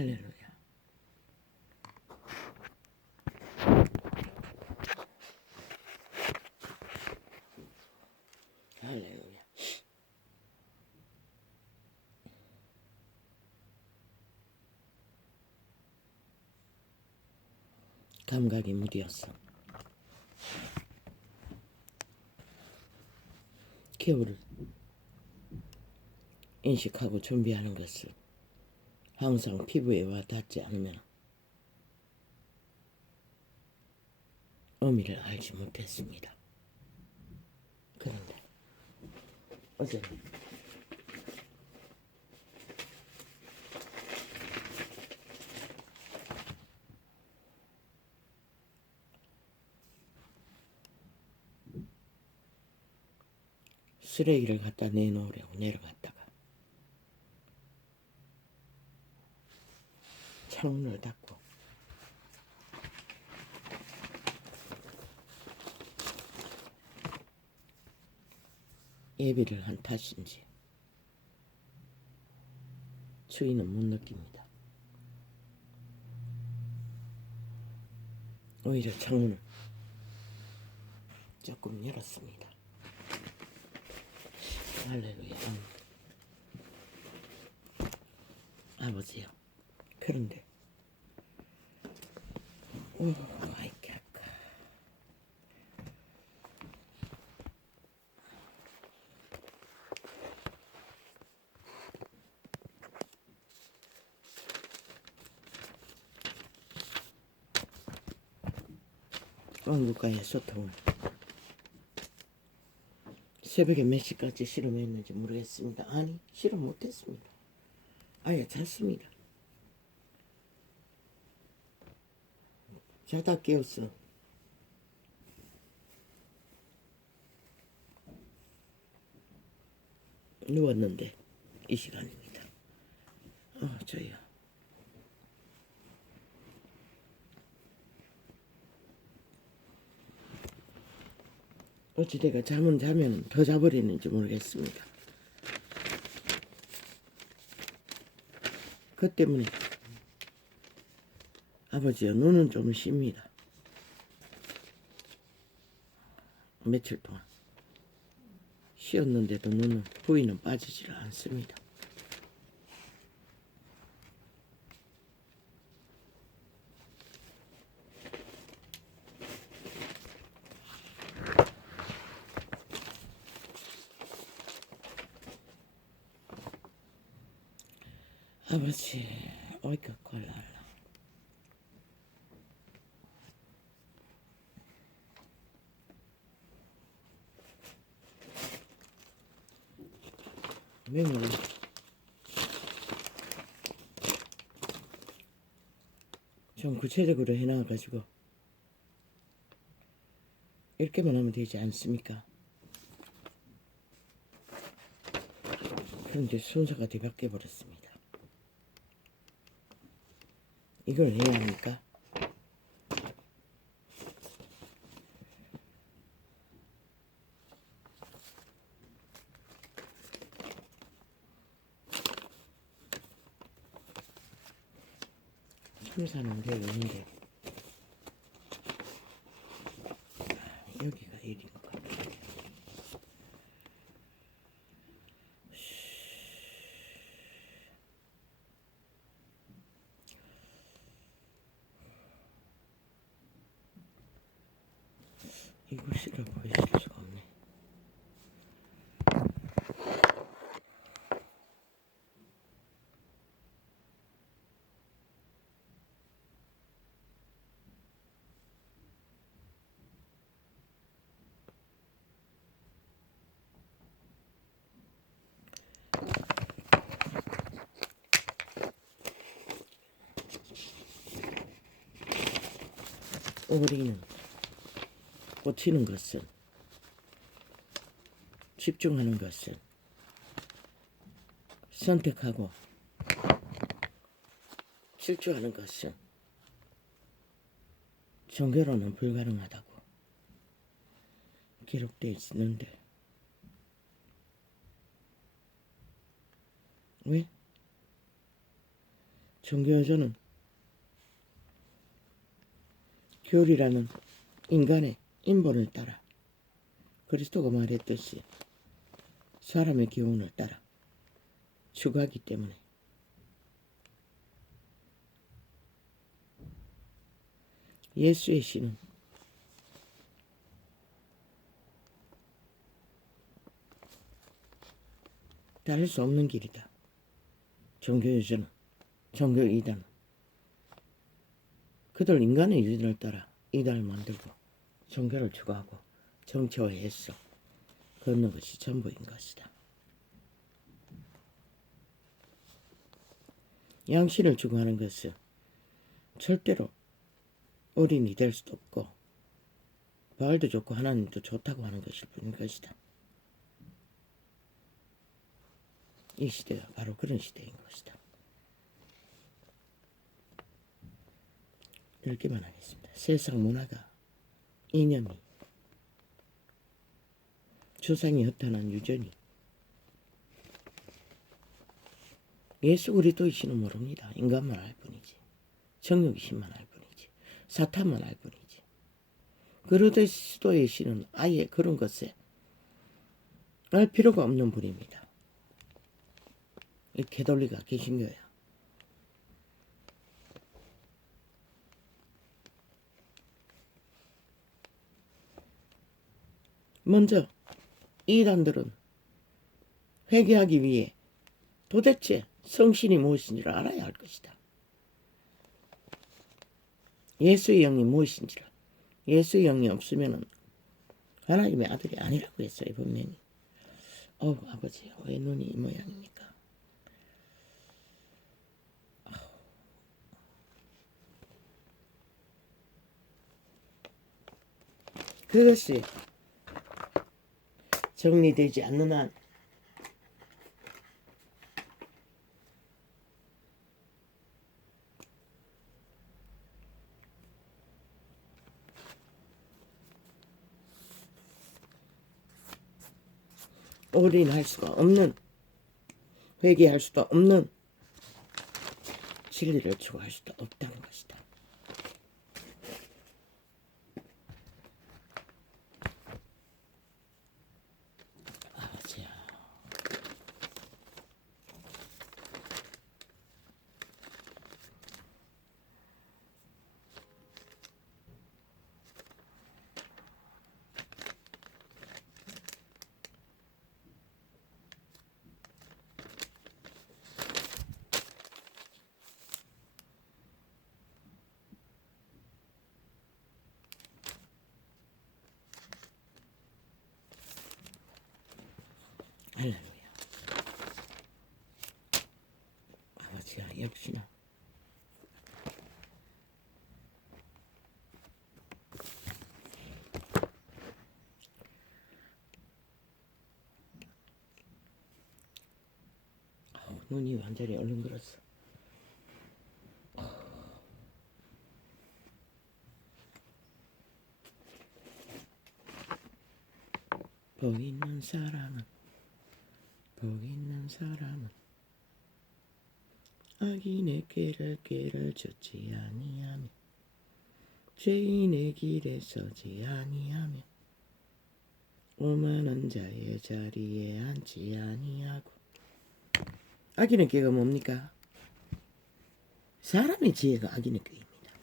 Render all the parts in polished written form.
할렐루야. 할렐루야. 감각이 무디었어. 기호를 인식하고 준비하는 것을 항상 피부에 와 닿지 않으면 의미를 알지 못했습니다. 그런데 어제는 쓰레기를 갖다 내놓으려고 내려갔다가 창문을 닫고 예비를 한 탓인지 추위는 못 느낍니다. 오히려 창문을 조금 열었습니다. 할렐루야. 아버지요. 그런데 아이까 왕국과의 소통을 새벽에 몇 시까지 실험했는지 모르겠습니다. 아니, 실험 못했습니다. 아예 잤습니다. 자다 깨었어. 누웠는데 이 시간입니다. 저요. 어찌 내가 잠은 자면 더 자버리는지 모르겠습니다. 그 때문에 아버지요, 눈은 좀 쉽니다. 며칠 동안 쉬었는데도 눈은 부위는 빠지질 않습니다. 아버지, 어이까 꼴랄라. 명을 좀 구체적으로 해놔가지고 읽기만 하면 되지 않습니까? 그런데 순서가 뒤바뀌어 버렸습니다. 이걸 해야 합니까? 순서는 되어 있는데 여기가 1인가? 이곳이라 보이실 수가 없네. 우리는 꽂히는 것은, 집중하는 것은, 선택하고 질주하는 것은 종교로는 불가능하다고 기록되어 있는데 왜? 종교조는 교리라는 인간의 인본을 따라 그리스도가 말했듯이 사람의 기운을 따라 추구하기 때문에 예수의 신은 다를 수 없는 길이다. 종교유전은 종교이단은 그들 인간의 유전을 따라 이단을 만들고 종교를 추구하고 정치화해서 걷는 것이 전부인 것이다. 양신을 추구하는 것은 절대로 어린이 될 수도 없고 바알도 좋고 하나님도 좋다고 하는 것일 뿐인 것이다. 이 시대가 바로 그런 시대인 것이다. 이렇게만 하겠습니다. 세상 문화가 이념이 조상이 허탄한 유전이 예수 그리스도의 신은 모릅니다. 인간만 알 뿐이지. 정욕의 신만 알 뿐이지. 사탄만 알 뿐이지. 그리스도의 신은 아예 그런 것에 알 필요가 없는 분입니다. 이 개돌리가 개신교야. 먼저 이단들은 회개하기 위해 도대체 성신이 무엇인지를 알아야 할 것이다. 예수의 영이 무엇인지를. 예수의 영이 없으면 하나님의 아들이 아니라고 했어요. 분명히. 아버지 왜 눈이 이 모양입니까? 그것이 정리되지 않는 한 올인할 수가 없는, 회개할 수도 없는, 진리를 추구할 수도 없다는 것이다. 아버지야, 할렐루야. 아버지야, 역시나 눈이 완전히 얼른거렸어. 복 있는 사람은 악인의 길을 쫓지 아니하며 죄인의 길에 서지 아니하며 오만한 자의 자리에 앉지 아니하고. 악인의 꾀가 뭡니까? 사람의 지혜가 악인의 꾀입니다.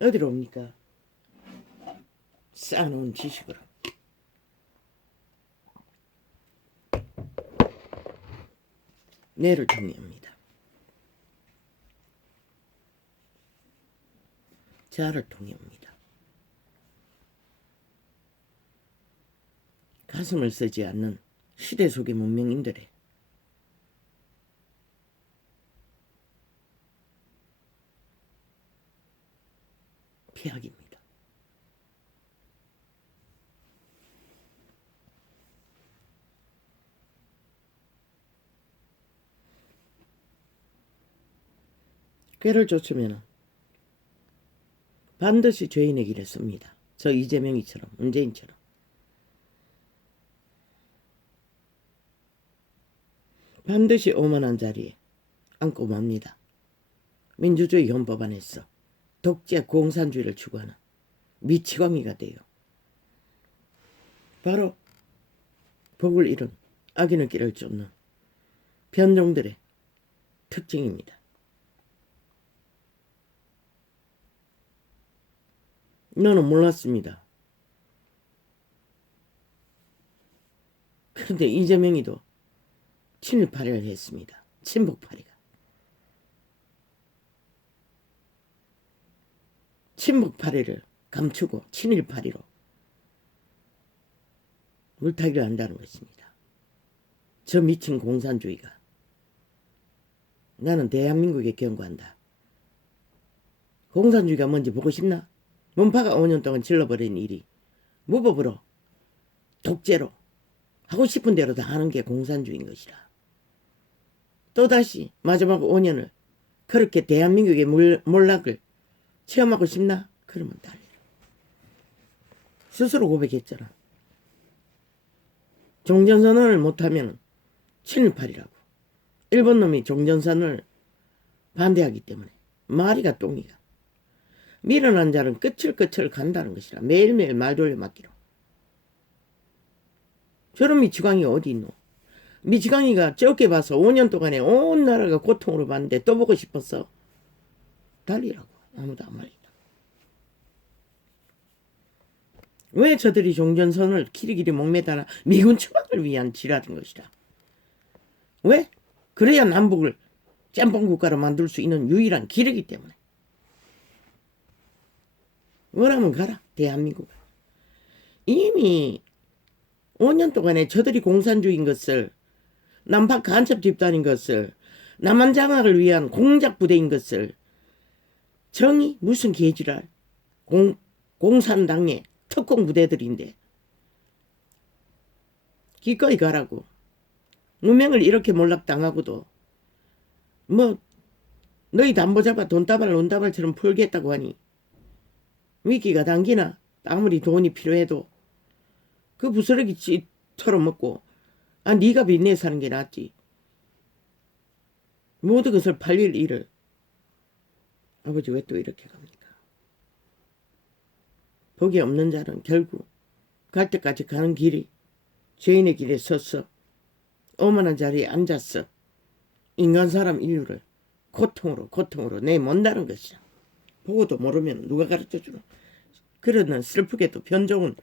어디로 옵니까? 쌓아놓은 지식으로. 뇌를 통해 옵니다. 자아를 통해 옵니다. 가슴을 쓰지 않는 시대 속의 문명인들의 피학입니다. 꾀를 쫓으면 반드시 죄인의 길에 섭니다. 저 이재명이처럼, 문재인처럼. 반드시 오만한 자리에 안고 맙니다. 민주주의 헌법 안에서 독재 공산주의를 추구하는 미치광이가 돼요. 바로 복을 잃은 악인의 길을 쫓는 변종들의 특징입니다. 너는 몰랐습니다. 그런데 이재명이도 친일파리를 했습니다. 친북파리가. 친북파리를 감추고 친일파리로 물타기를 한다는 것입니다. 저 미친 공산주의가. 나는 대한민국에 경고한다. 공산주의가 뭔지 보고 싶나? 문파가 5년 동안 질러버린 일이 무법으로 독재로 하고 싶은 대로 다 하는 게 공산주의인 것이라. 또다시 마지막 5년을 그렇게 대한민국의 몰락을 체험하고 싶나? 그러면 달리라. 스스로 고백했잖아. 종전선언을 못하면 친일파리라고. 일본 놈이 종전선언을 반대하기 때문에 마리가 똥이야. 밀어난 자는 끝을 간다는 것이라. 매일매일 말 돌려막기로. 저런 미치광이 어디 있노? 미치광이가 적게 봐서 5년 동안에 온 나라가 고통으로 봤는데 또 보고 싶었어. 달리라고. 아무도 안 말린다. 왜 저들이 종전선언을 키리키리 목매다나? 미군 추방을 위한 지랄인 것이다. 왜? 그래야 남북을 짬뽕 국가로 만들 수 있는 유일한 길이기 때문에. 원하면 가라. 대한민국을. 이미 5년 동안에 저들이 공산주의인 것을, 남파 간첩 집단인 것을, 남한 장악을 위한 공작 부대인 것을, 정의 무슨 개지랄, 공산당의 특공 부대들인데 기꺼이 가라고. 무명을 이렇게 몰락당하고도 뭐 너희 담보 잡아 돈다발 논다발처럼 풀겠다고 하니 위기가 당기나? 아무리 돈이 필요해도 그 부스러기 털어먹고 네가 빚내 사는 게 낫지. 모든 것을 팔릴 일을. 아버지 왜 또 이렇게 갑니까? 복이 없는 자는 결국 갈 때까지 가는 길이 죄인의 길에 서서 오만한 자리에 앉았어. 인간 사람 인류를 고통으로 내몬다는 것이야. 보고도 모르면 누가 가르쳐주노? 그러는 슬프게도 변종은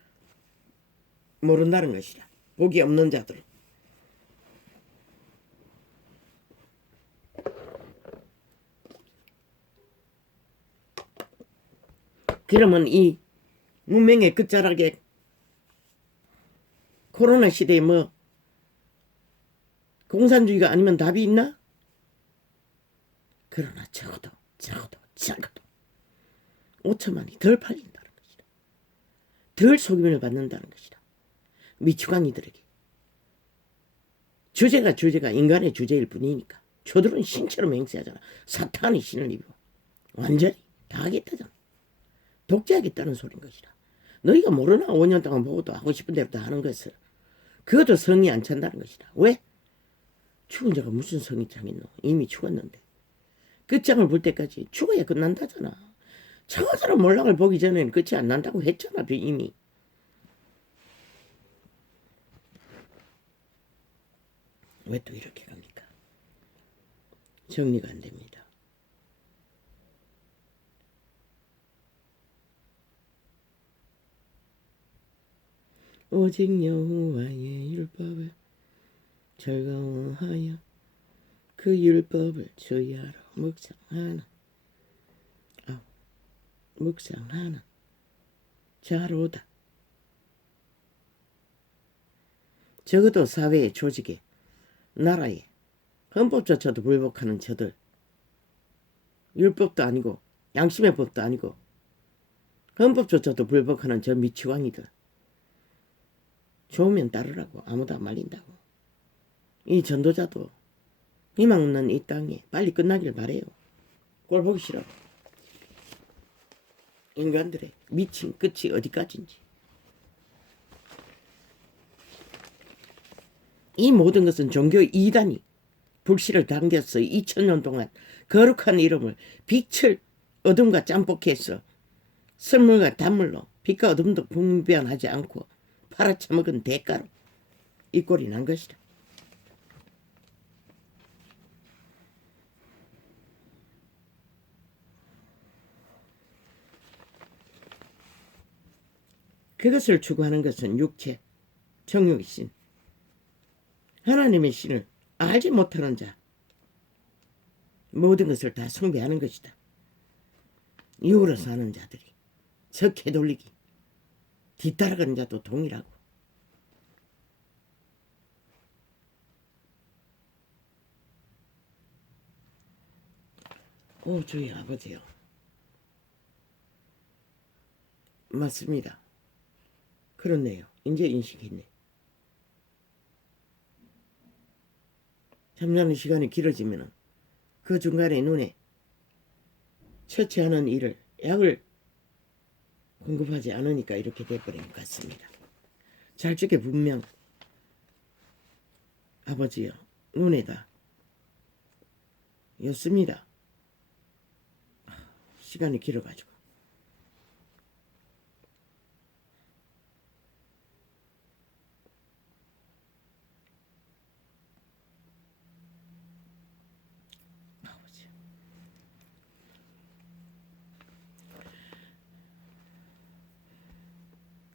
모른다는 것이라. 복이 없는 자들. 그러면 이 문명의 끝자락에 코로나 시대에 뭐 공산주의가 아니면 답이 있나? 그러나 적어도 5천만이 덜 팔린다는 것이다. 덜 속임을 받는다는 것이다. 미추광이들에게. 주제가 인간의 주제일 뿐이니까. 저들은 신처럼 행세하잖아. 사탄이 신을 입어. 완전히 다 하겠다잖아. 독재하겠다는 소린 것이라. 너희가 모르나? 5년 동안 보고도 하고 싶은 대로 다 하는 것을. 그것도 성이 안 찬다는 것이다. 왜? 죽은 자가 무슨 성이 차겠노? 이미 죽었는데. 끝장을 볼 때까지 죽어야 끝난다잖아. 저처럼 몰락을 보기 전에는 끝이 안 난다고 했잖아. 이미. 왜 또 이렇게 갑니까? 정리가 안 됩니다. 오직 여호와의 율법을 즐거워하여 그 율법을 주야로 묵상하는 자로다. 적어도 사회의 조직에 나라에 헌법조차도 불복하는 저들, 율법도 아니고 양심의 법도 아니고 헌법조차도 불복하는 저 미치광이들, 좋으면 따르라고. 아무도 안 말린다고. 이 전도자도 희망 없는 이 땅에 빨리 끝나길 바래요. 꼴 보기 싫어. 인간들의 미친 끝이 어디까지인지. 이 모든 것은 종교의 이단이 불씨를 당겼어. 2000년 동안 거룩한 이름을 빛을 어둠과 짬뽕해서 선물과 단물로 빛과 어둠도 분별하지 않고 팔아쳐먹은 대가로 이 꼴이 난 것이다. 그것을 추구하는 것은 육체, 정욕의 신, 하나님의 신을 알지 못하는 자, 모든 것을 다 숭배하는 것이다. 이유로 사는 자들이 적해 돌리기, 뒤따라가는 자도 동일하고. 오 주의 아버지요. 맞습니다. 그렇네요. 이제 인식했네. 잠자는 시간이 길어지면 그 중간에 눈에 처치하는 일을 약을 공급하지 않으니까 이렇게 돼버린 것 같습니다. 잘 적게 분명 아버지요 눈에다 였습니다. 시간이 길어가지고 아버지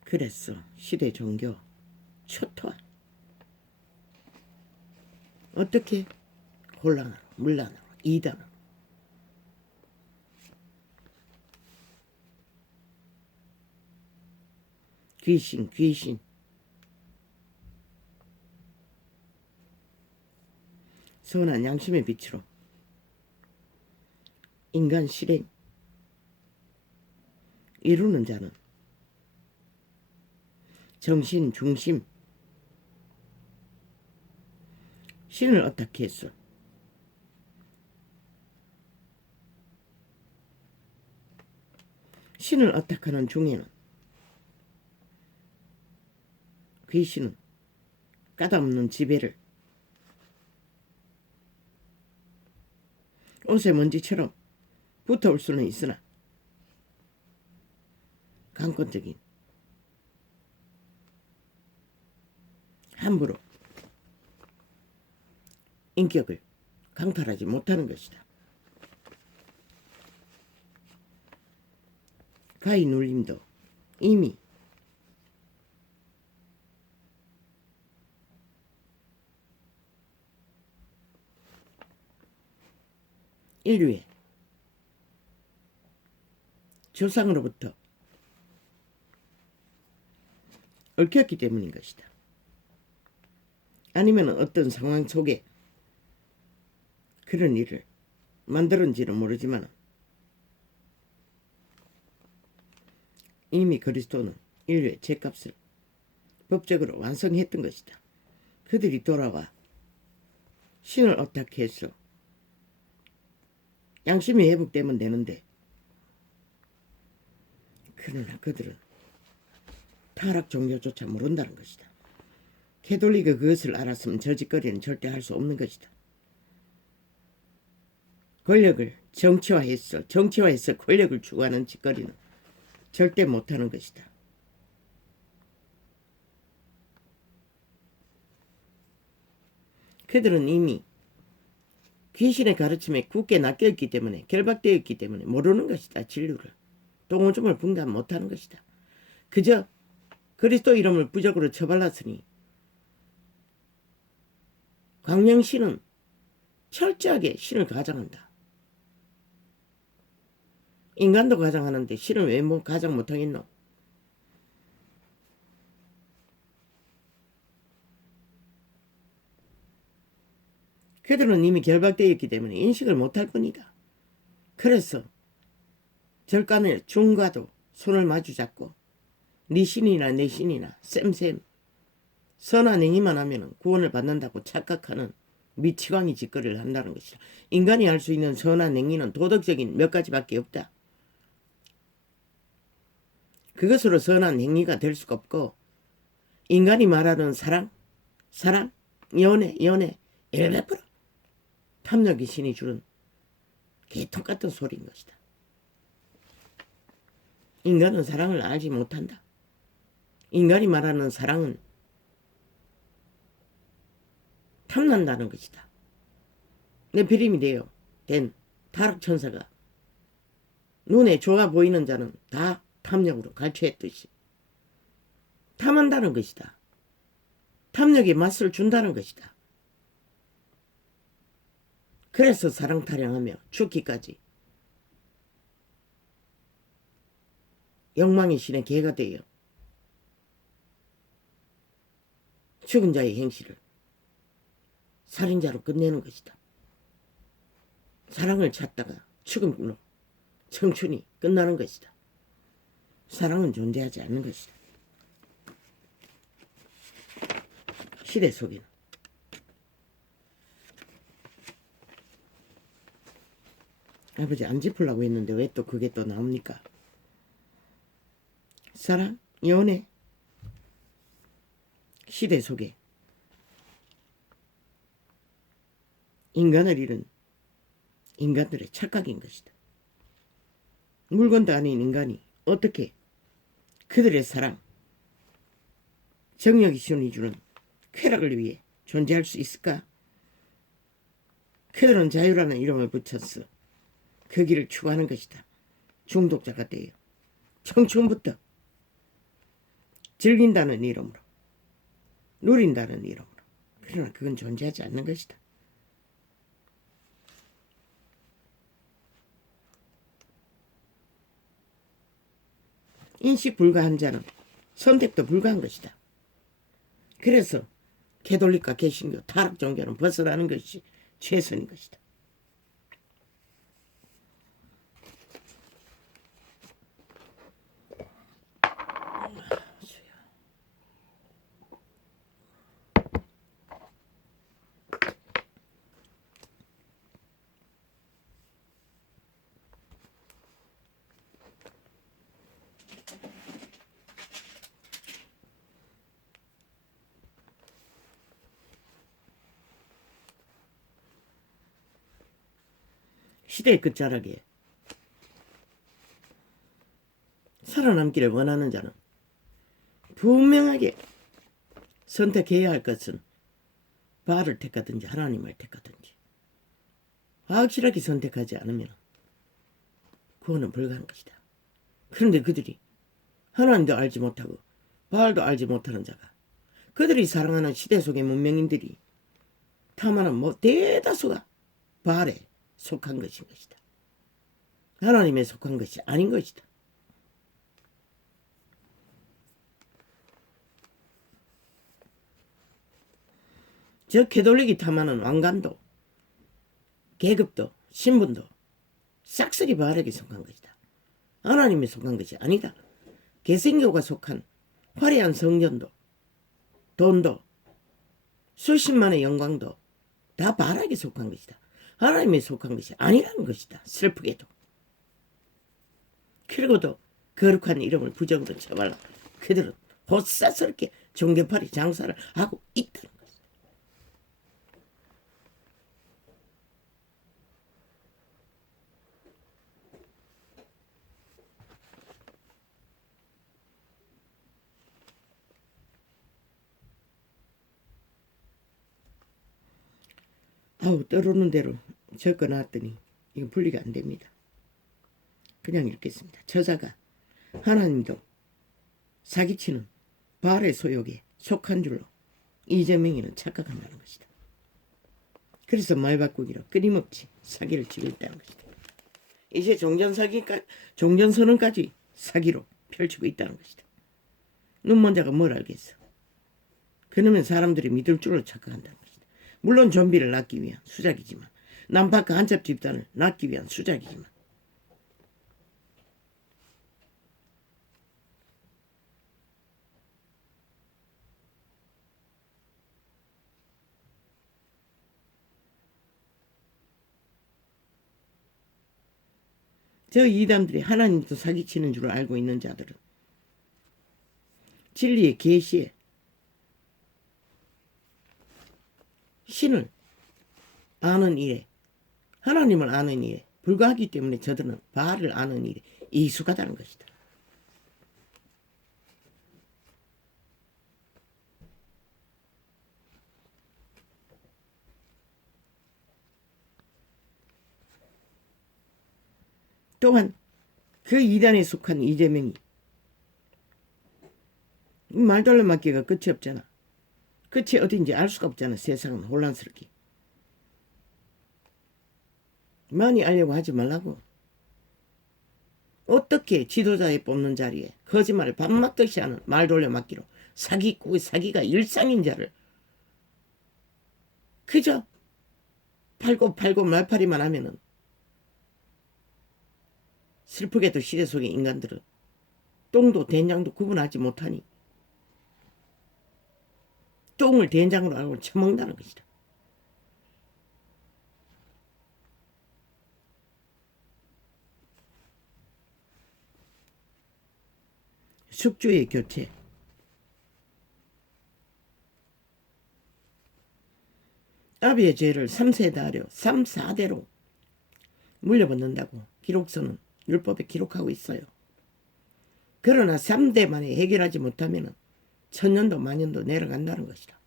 그랬어. 시대 종교 초토화 어떻게 혼란으로 문란으로 이단으로 귀신 선한 양심의 빛으로 인간 실행 이루는 자는 정신 중심 신을 어떻게 했어? 신을 어택하는 중에는 귀신은 까다없는 지배를 옷에 먼지처럼 붙어올 수는 있으나 강권적인 함부로 인격을 강탈하지 못하는 것이다. 가히 눌림도 이미 인류의 조상으로부터 얽혔기 때문인 것이다. 아니면 어떤 상황 속에 그런 일을 만들었는지는 모르지만 이미 그리스도는 인류의 죄값을 법적으로 완성했던 것이다. 그들이 돌아와 신을 어떻게 해서 양심이 회복되면 되는데 그러나 그들은 타락 종교조차 모른다는 것이다. 캐톨릭이 그것을 알았으면 저 짓거리는 절대 할 수 없는 것이다. 권력을 정치화해서 권력을 추구하는 짓거리는 절대 못하는 것이다. 그들은 이미 귀신의 가르침에 굳게 낚여있기 때문에 결박되어 있기 때문에 모르는 것이다. 진리를 똥오줌을 분간 못하는 것이다. 그저 그리스도 이름을 부적으로 처발랐으니 광명신은 철저하게 신을 가장한다. 인간도 가장하는데 신을 왜 가장 못하겠노? 그들은 이미 결박되어 있기 때문에 인식을 못할 뿐이다. 그래서 절간에 중과도 손을 마주 잡고 네 신이나 내 신이나 쌤 선한 행위만 하면 구원을 받는다고 착각하는 미치광이 짓거리를 한다는 것이다. 인간이 할 수 있는 선한 행위는 도덕적인 몇 가지밖에 없다. 그것으로 선한 행위가 될 수가 없고 인간이 말하는 사랑, 연애 100% 탐욕의 신이 주는 개통 같은 소리인 것이다. 인간은 사랑을 알지 못한다. 인간이 말하는 사랑은 탐난다는 것이다. 네피림이 되어 된 타락천사가 눈에 좋아 보이는 자는 다 탐욕으로 갈취했듯이 탐한다는 것이다. 탐욕에 맛을 준다는 것이다. 그래서 사랑 타령하며 죽기까지 욕망의 신의 개가 되어 죽은 자의 행실을 살인자로 끝내는 것이다. 사랑을 찾다가 죽음으로 청춘이 끝나는 것이다. 사랑은 존재하지 않는 것이다. 시대 속에는 아버지 안 짚으려고 했는데 왜 또 그게 또 나옵니까? 사랑, 연애, 시대 속에 인간을 잃은 인간들의 착각인 것이다. 물건도 아닌 인간이 어떻게 그들의 사랑, 정력이 신이 주는 쾌락을 위해 존재할 수 있을까? 그들은 자유라는 이름을 붙였어. 그 길을 추구하는 것이다. 중독자가 되어 청춘부터 즐긴다는 이름으로, 누린다는 이름으로. 그러나 그건 존재하지 않는 것이다. 인식 불가한 자는 선택도 불가한 것이다. 그래서 캐톨릭과 개신교, 타락 종교는 벗어나는 것이 최선인 것이다. 시대의 끝자락에 살아남기를 원하는 자는 분명하게 선택해야 할 것은 바알을 택하든지 하나님을 택하든지 확실하게 선택하지 않으면 구원은 불가한 것이다. 그런데 그들이 하나님도 알지 못하고 바알도 알지 못하는 자가 그들이 사랑하는 시대 속의 문명인들이 탐하는 대다수가 바알에 속한 것인 것이다. 하나님에 속한 것이 아닌 것이다. 저 캐톨릭이 탐하는 왕관도 계급도 신분도 싹쓸이 바알에게 속한 것이다. 하나님에 속한 것이 아니다. 개신교가 속한 화려한 성전도 돈도 수십만의 영광도 다 바알에게 속한 것이다. 하나님에 속한 것이 아니라는 것이다. 슬프게도. 그리고도 거룩한 이름을 부정으로 쳐발라 그들은 호사스럽게 종교팔이 장사를 하고 있다는 것이다. 아우 떠오르는 대로 적어놨더니 이거 분리가 안 됩니다. 그냥 읽겠습니다. 저자가 하나님도 사기치는 바알의 소욕에 속한 줄로 이재명이는 착각한다는 것이다. 그래서 말바꾸기로 끊임없이 사기를 치고 있다는 것이다. 이제 종전선언까지 사기로 펼치고 있다는 것이다. 눈먼 자가 뭘 알겠어. 그러면 사람들이 믿을 줄로 착각한다는 것이다. 물론 좀비를 낳기 위한 수작이지만 남파크 한첩 집단을 낳기 위한 수작이지만 저 이단들이 하나님도 사기치는 줄 알고 있는 자들은 진리의 계시에 신을 아는 일에 하나님을 아는 일에 불과하기 때문에 저들은 바알을 아는 일에 익숙하다는 것이다. 또한 그 이단에 속한 이재명이 말돌려 맞기가 끝이 없잖아. 끝이 어딘지 알 수가 없잖아. 세상은 혼란스럽게. 많이 알려고 하지 말라고. 어떻게 지도자에 뽑는 자리에 거짓말을 밥 먹듯이 하는 말 돌려 맞기로 사기가 일상인 자를 그저 팔고 말팔이만 하면은 슬프게도 시대 속의 인간들은 똥도 된장도 구분하지 못하니 똥을 된장으로 알고 처먹는다는 것이다. 숙주의 교체. 아비의 죄를 3세대로 3, 4대로 물려받는다고 기록서는 율법에 기록하고 있어요. 그러나 3대 만에 해결하지 못하면 천년도 만년도 내려간다는 것이다.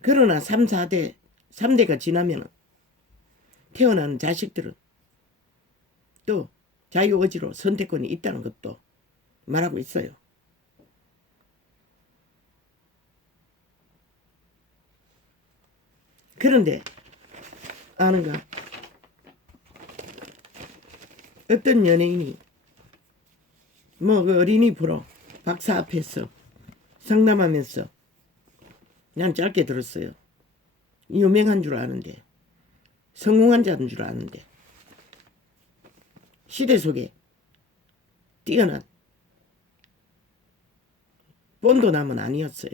그러나 3, 3대가 지나면 태어나는 자식들은 또 자유의지로 선택권이 있다는 것도 말하고 있어요. 그런데 아는가? 어떤 연예인이 그 어린이 프로 박사 앞에서 상담하면서 난 짧게 들었어요. 유명한 줄 아는데 성공한 자인 줄 아는데 시대 속에 뛰어난 본도남은 아니었어요.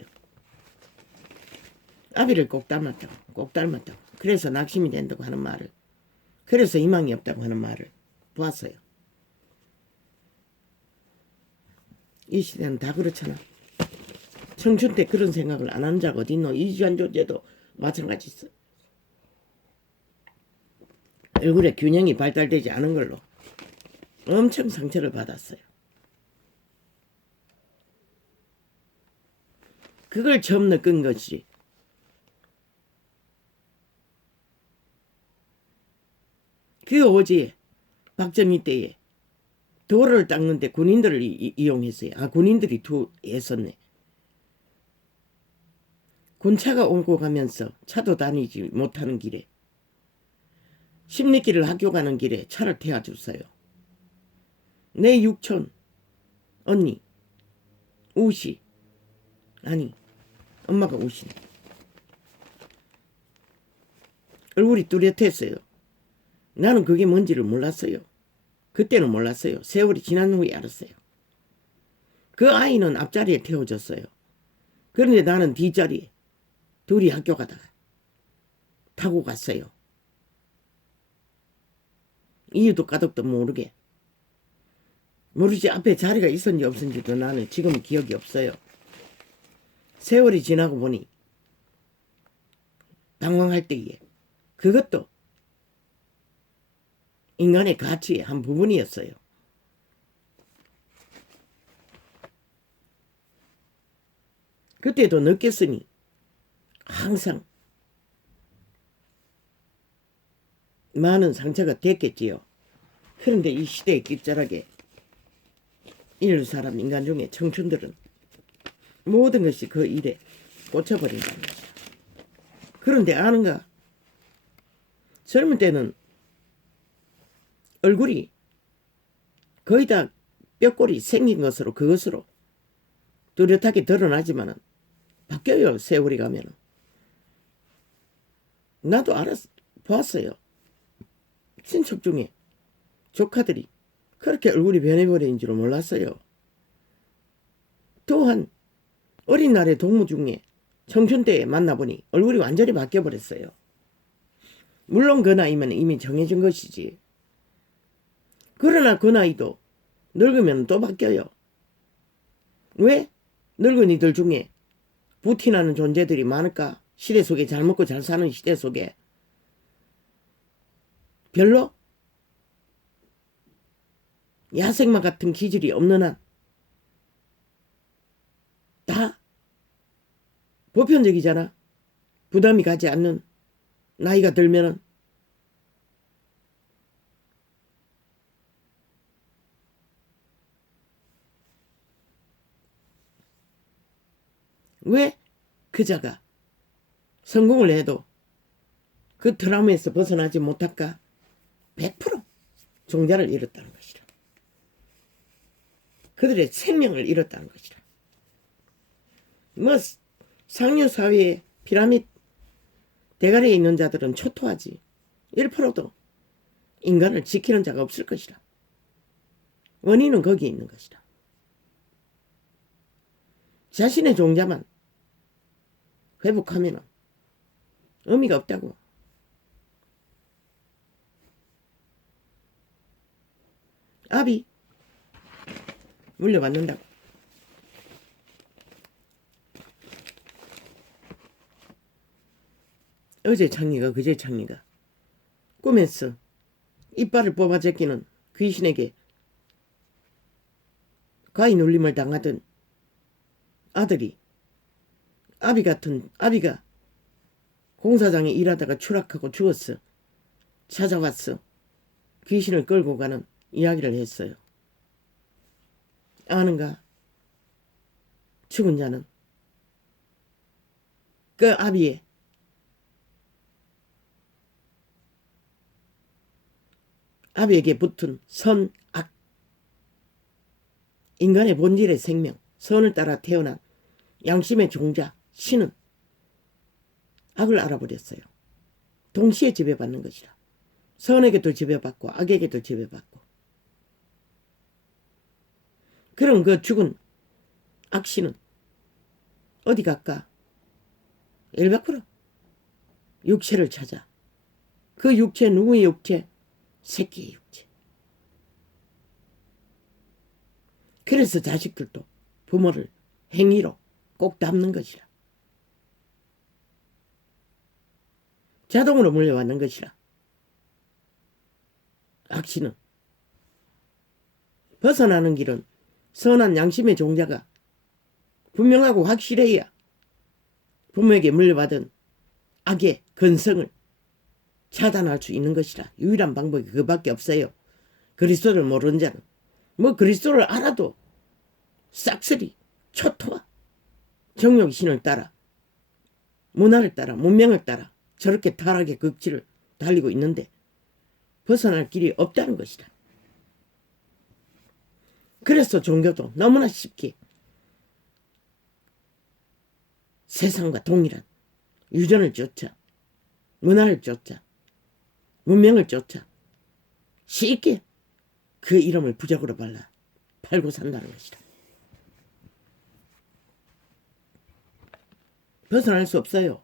아비를 꼭 닮았다고 그래서 낙심이 된다고 하는 말을, 그래서 희망이 없다고 하는 말을 보았어요. 이 시대는 다 그렇잖아. 청춘 때 그런 생각을 안 하는 자가 어딨노. 이주한 존재도 마찬가지 있어. 얼굴에 균형이 발달되지 않은 걸로 엄청 상처를 받았어요. 그걸 처음 느낀 것이 그 오지에 박정희 때에 도로를 닦는데 군인들을 이용했어요. 군인들이 애썼네. 군차가 오고 가면서 차도 다니지 못하는 길에 십리길을 학교 가는 길에 차를 태워줬어요. 내 육촌 언니 우시, 아니 엄마가 우시네. 얼굴이 뚜렷했어요. 나는 그게 뭔지를 몰랐어요. 그때는 몰랐어요. 세월이 지난 후에 알았어요. 그 아이는 앞자리에 태워졌어요. 그런데 나는 뒷자리에 둘이 학교 가다가 타고 갔어요. 이유도 까닭도 모르게. 모르지 앞에 자리가 있었는지 없었는지도 나는 지금 기억이 없어요. 세월이 지나고 보니 방황할 때에 그것도 인간의 가치의 한 부분이었어요. 그때도 느꼈으니 항상 많은 상처가 됐겠지요. 그런데 이 시대의 끝자락에 인류 사람 인간 중에 청춘들은 모든 것이 그 일에 꽂혀버린다는 것이다. 그런데 아는가? 젊은 때는 얼굴이 거의 다 뼈골이 생긴 것으로 그것으로 뚜렷하게 드러나지만은 바뀌어요. 세월이 가면은. 나도 보았어요. 친척 중에 조카들이 그렇게 얼굴이 변해버린 줄 몰랐어요. 또한 어린 날의 동무 중에 청춘 때에 만나보니 얼굴이 완전히 바뀌어버렸어요. 물론 그 나이면 이미 정해진 것이지. 그러나 그 나이도 늙으면 또 바뀌어요. 왜? 늙은이들 중에 부티나는 존재들이 많을까? 시대 속에, 잘 먹고 잘 사는 시대 속에 별로 야생마 같은 기질이 없는 한 다 보편적이잖아. 부담이 가지 않는, 나이가 들면은. 왜 그자가 성공을 해도 그 트라우마에서 벗어나지 못할까? 100% 종자를 잃었다는 것이라. 그들의 생명을 잃었다는 것이라. 뭐 상류사회의 피라밋 대가리에 있는 자들은 초토하지 1%도 인간을 지키는 자가 없을 것이라. 원인은 거기에 있는 것이라. 자신의 종자만 회복하면 의미가 없다고. 압이 물려받는다고. 어제 창리가 그제 창리가 꿈에서 이빨을 뽑아 제끼는 귀신에게 가위 눌림을 당하던 아들이 아비가 공사장에 일하다가 추락하고 죽었어. 찾아왔어. 귀신을 끌고 가는 이야기를 했어요. 아는가? 죽은 자는 그 아비의 아비에게 붙은 선, 악, 인간의 본질의 생명, 선을 따라 태어난 양심의 종자, 신은 악을 알아버렸어요. 동시에 지배받는 것이라. 선에게도 지배받고 악에게도 지배받고. 그런 그 죽은 악신은 어디 갈까? 100% 육체를 찾아. 그 육체 누구의 육체? 새끼의 육체. 그래서 자식들도 부모를 행위로 꼭 닮는 것이라. 자동으로 물려왔는 것이라. 악신은 벗어나는 길은 선한 양심의 종자가 분명하고 확실해야 부모에게 물려받은 악의 근성을 차단할 수 있는 것이라. 유일한 방법이 그밖에 없어요. 그리스도를 모르는 자는 뭐 그리스도를 알아도 싹쓸이 초토화 정욕의 신을 따라 문화를 따라 문명을 따라 저렇게 타락의 극치를 달리고 있는데 벗어날 길이 없다는 것이다. 그래서 종교도 너무나 쉽게 세상과 동일한 유전을 쫓아 문화를 쫓아 문명을 쫓아 쉽게 그 이름을 부적으로 발라 팔고 산다는 것이다. 벗어날 수 없어요.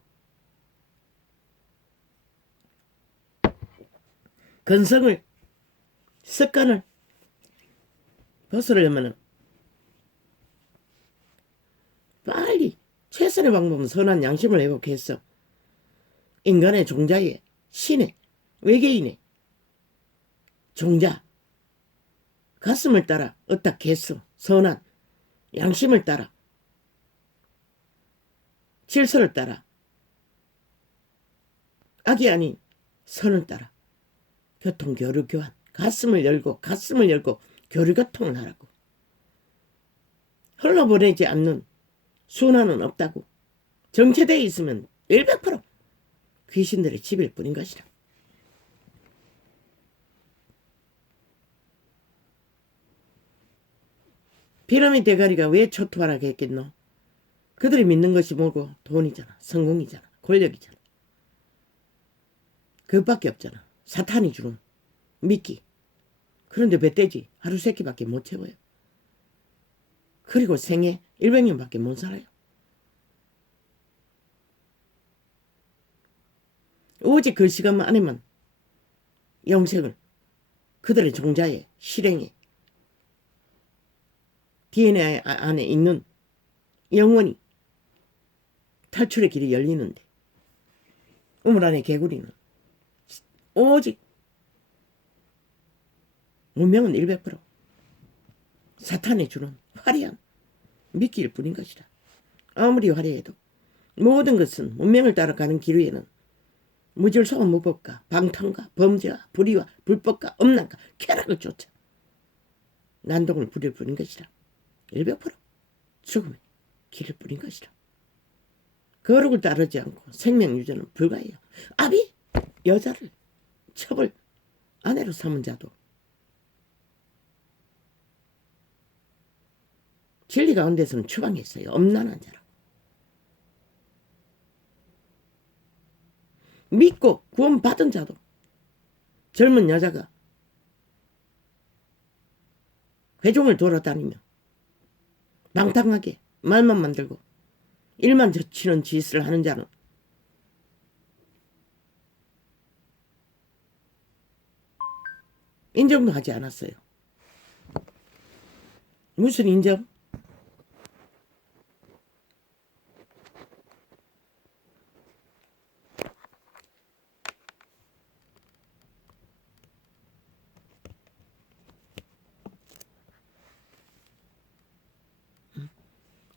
근성을 습관을 벗으려면 빨리 최선의 방법은 선한 양심을 회복해서 인간의 종자의 신의 외계인의 종자 가슴을 따라 어떻게 해서 선한 양심을 따라 질서를 따라 악이 아닌 선을 따라 교통 교류 교환 가슴을 열고 교류교통을 하라고. 흘러보내지 않는 순환은 없다고. 정체되어 있으면 100% 귀신들의 집일 뿐인 것이라. 피라미드 대가리가 왜 초토화라고 했겠노? 그들이 믿는 것이 뭐고? 돈이잖아. 성공이잖아. 권력이잖아. 그것밖에 없잖아. 사탄이 주는 미끼. 그런데 멧돼지 하루 세 끼밖에 못 채워요. 그리고 생애 100년밖에 못 살아요. 오직 그 시간 안에만 영생을 그들의 종자의 실행에 DNA 안에 있는 영원히 탈출의 길이 열리는데 우물 안의 개구리는 오직 문명은 100% 사탄이 주는 화려한 미끼일 뿐인 것이다. 아무리 화려해도 모든 것은 문명을 따라가는 길 위에는 무질서한 무법과 방탕과 범죄와 불의와 불법과 엄난과 쾌락을 쫓아 난동을 부릴 뿐인 것이다. 100% 죽음의 길일 뿐인 것이다. 거룩을 따르지 않고 생명 유지는 불가해요. 아비 여자를 첩을 아내로 삼은 자도 진리 가운데서는 추방했어요. 엄난한 자라고. 믿고 구원받은 자도 젊은 여자가 회중을 돌아다니며 방탕하게 말만 만들고 일만 저치는 짓을 하는 자는 인정도 하지 않았어요. 무슨 인정?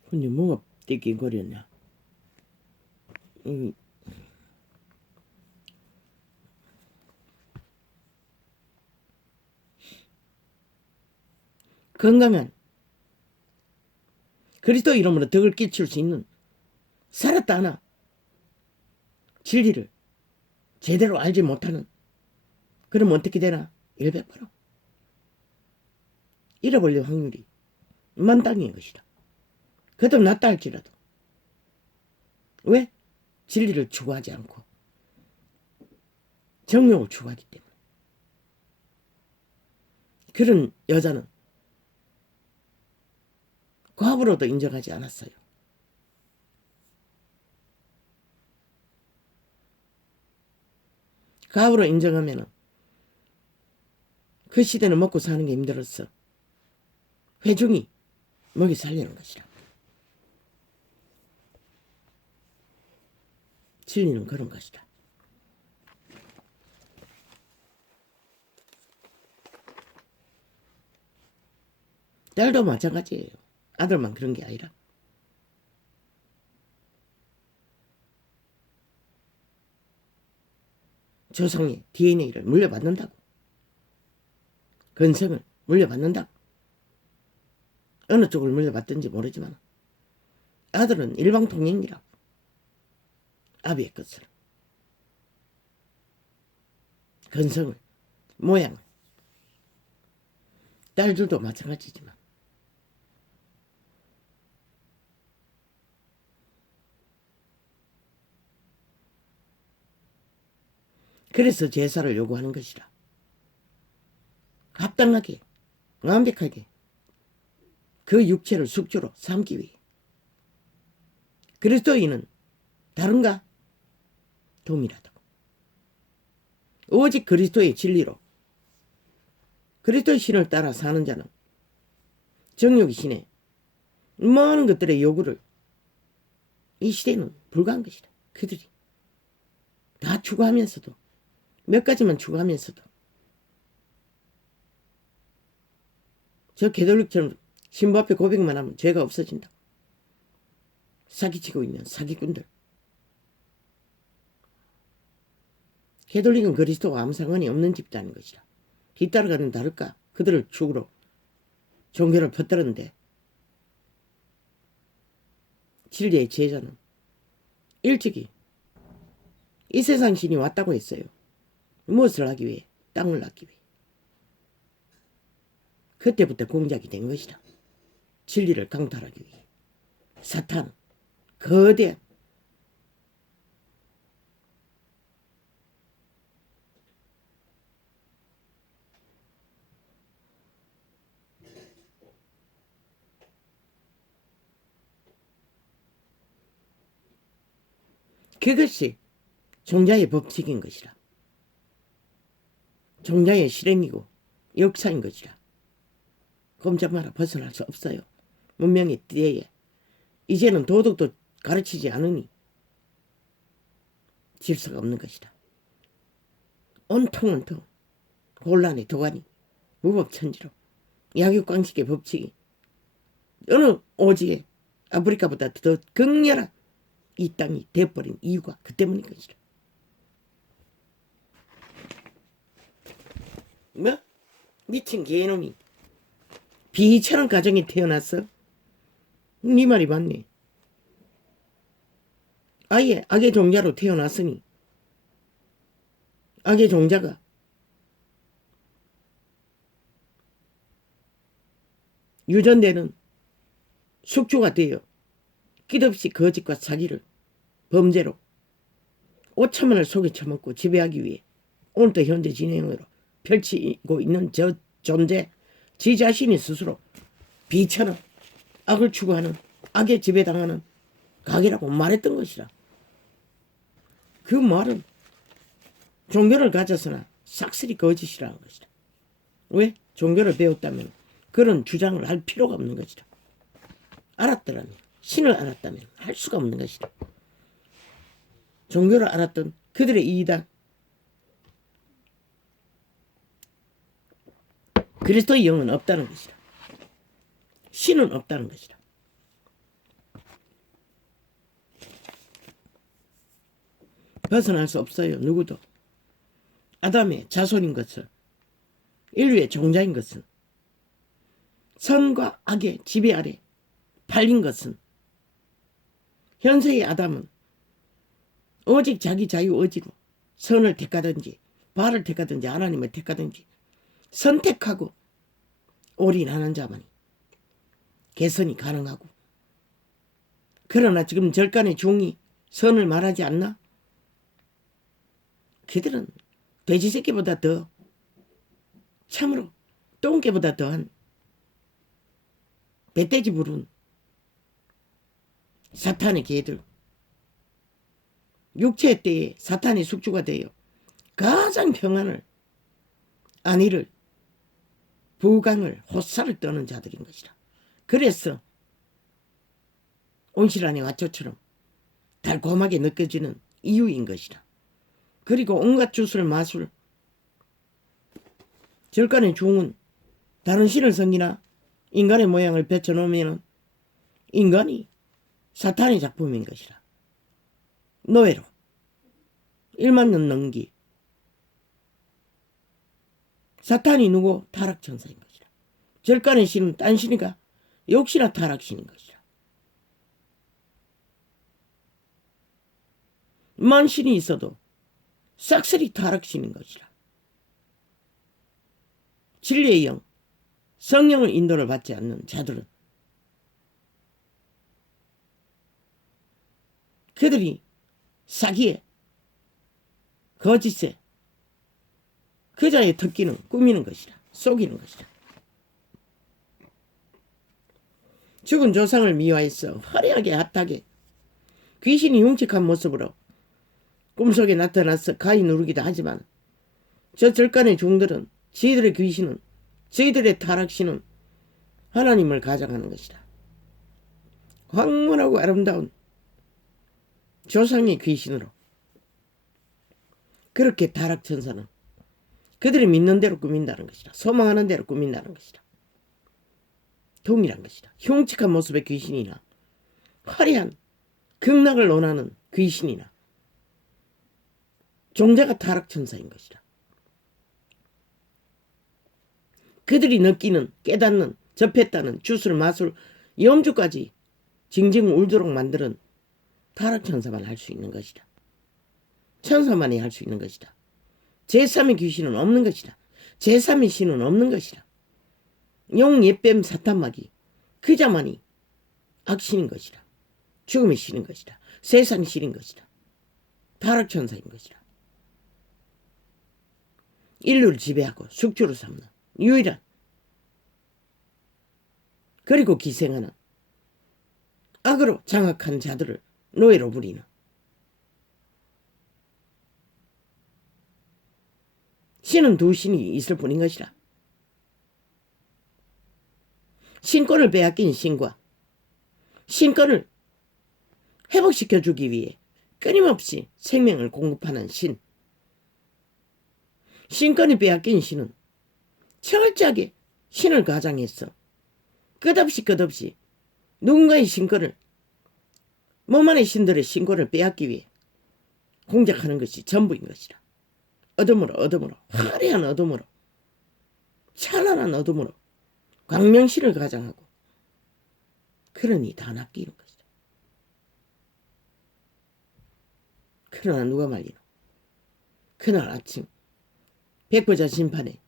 근데 뭐가 띠끼거렸냐? 건강한 그리스도 이름으로 덕을 끼칠 수 있는 살았다 하나 진리를 제대로 알지 못하는 그럼 어떻게 되나? 100% 잃어버릴 확률이 만땅인 것이다. 그래도 낫다 할지라도 왜? 진리를 추구하지 않고 정욕을 추구하기 때문에. 그런 여자는 과부로도 인정하지 않았어요. 과부로 인정하면 그 시대는 먹고 사는 게 힘들었어. 회중이 먹이 살리는 것이라. 진리는 그런 것이다. 딸도 마찬가지예요. 아들만 그런 게 아니라. 조상의 DNA를 물려받는다고. 근성을 물려받는다고. 어느 쪽을 물려받든지 모르지만 아들은 일방통행이라고. 아비의 것을. 근성을, 모양을. 딸들도 마찬가지지만 그래서 제사를 요구하는 것이라. 합당하게 완벽하게 그 육체를 숙주로 삼기 위해. 그리스도인은 다른가? 동일하다고. 오직 그리스도의 진리로 그리스도의 신을 따라 사는 자는 정욕의 신에 많은 것들의 요구를 이 시대는 불가한 것이다. 그들이 다 추구하면서도 몇 가지만 추구하면서도 저 개돌릭처럼 신부 앞에 고백만 하면 죄가 없어진다. 사기치고 있는 사기꾼들. 개돌릭은 그리스도와 아무 상관이 없는 집단인 것이라. 뒤따라가는 다를까? 그들을 축으로 종교를 퍼뜨렸는데 진리의 제자는 일찍이 이 세상 신이 왔다고 했어요. 무엇을 하기 위해? 땅을 낳기 위해. 그때부터 공작이 된 것이다. 진리를 강탈하기 위해. 사탄은 거대한 그것이 종자의 법칙인 것이라. 종자의 실행이고 역사인 것이라. 꼼짝 마라. 벗어날 수 없어요. 문명의 띠에. 이제는 도덕도 가르치지 않으니 질서가 없는 것이다. 온통 혼란의 도가니, 무법천지로 약육강식의 법칙이 어느 오지에 아프리카보다 더 극렬한 이 땅이 되어버린 이유가 그 때문인 것이다. 뭐? 미친 개놈이 비처럼 가정에 태어났어? 네 말이 맞네. 아예 악의 종자로 태어났으니 악의 종자가 유전되는 숙주가 되어 끝없이 거짓과 사기를 범죄로 5천만을 속에 처먹고 지배하기 위해 오늘도 현재 진행으로 펼치고 있는 저 존재, 지 자신이 스스로 비처럼 악을 추구하는 악에 지배당하는 각이라고 말했던 것이라. 그 말은 종교를 가졌으나 싹쓸이 거짓이라는 것이다. 왜? 종교를 배웠다면 그런 주장을 할 필요가 없는 것이다. 알았더라면, 신을 알았다면 할 수가 없는 것이다. 종교를 알았던 그들의 이단, 그리스도의 영은 없다는 것이다. 신은 없다는 것이다. 벗어날 수 없어요. 누구도. 아담의 자손인 것을, 인류의 종자인 것은, 선과 악의 지배 아래 팔린 것은, 현세의 아담은 오직 자기 자유 의지로 선을 택하든지 발을 택하든지 하나님을 택하든지 선택하고 올인하는 자만이 개선이 가능하고, 그러나 지금 절간의 종이 선을 말하지 않나? 그들은 돼지 새끼보다 더, 참으로 똥개보다 더한 멧돼지 부른 사탄의 개들, 육체의 때에 사탄의 숙주가 되어 가장 평안을, 안위를, 부강을, 호사를 떠는 자들인 것이라. 그래서 온실안의 왓초처럼 달콤하게 느껴지는 이유인 것이라. 그리고 온갖 주술 마술, 절간의 종은 다른 신을 섬기나 인간의 모양을 펼쳐놓으면 인간이 사탄의 작품인 것이라. 노예로 1만 년 넘기 사탄이 누구? 타락천사인 것이라. 절간의 신은 딴 신이가 역시나 타락신인 것이라. 만신이 있어도 싹쓸이 타락신인 것이라. 진리의 영, 성령의 인도를 받지 않는 자들은 그들이 사기에, 거짓에, 그자의 특기는 꾸미는 것이라. 속이는 것이라. 죽은 조상을 미화해서 화려하게 핫하게 귀신이 흉측한 모습으로 꿈속에 나타나서 가히 누르기도 하지만, 저 절간의 종들은 저희들의 귀신은, 저희들의 타락신은 하나님을 가장하는 것이다. 황홀하고 아름다운 조상의 귀신으로 그렇게 타락천사는 그들이 믿는 대로 꾸민다는 것이다. 소망하는 대로 꾸민다는 것이다. 동일한 것이다. 흉측한 모습의 귀신이나 화려한 극락을 원하는 귀신이나 종자가 타락천사인 것이다. 그들이 느끼는, 깨닫는, 접했다는 주술, 마술, 염주까지 징징 울도록 만드는 타락천사만 할 수 있는 것이다. 천사만이 할 수 있는 것이다. 제3의 귀신은 없는 것이다. 제3의 신은 없는 것이다. 용, 옛뱀, 사탄마귀, 그자만이 악신인 것이다. 죽음의 신인 것이다. 세상 신인 것이다. 타락천사인 것이다. 인류를 지배하고 숙주로 삼는 유일한, 그리고 기생하는, 악으로 장악한 자들을 노예로 부리는, 신은 두 신이 있을 뿐인 것이라. 신권을 빼앗긴 신과 신권을 회복시켜주기 위해 끊임없이 생명을 공급하는 신. 신권이 빼앗긴 신은 철저하게 신을 가장해서 끝없이 누군가의 신권을, 몸 안의 신들의 신권을 빼앗기 위해 공작하는 것이 전부인 것이라. 어둠으로 화려한 어둠으로, 찬란한 어둠으로 광명신을 가장하고, 그러니 다 낚이는 것이다. 그러나 누가 말리노? 그날 아침 백보자 심판에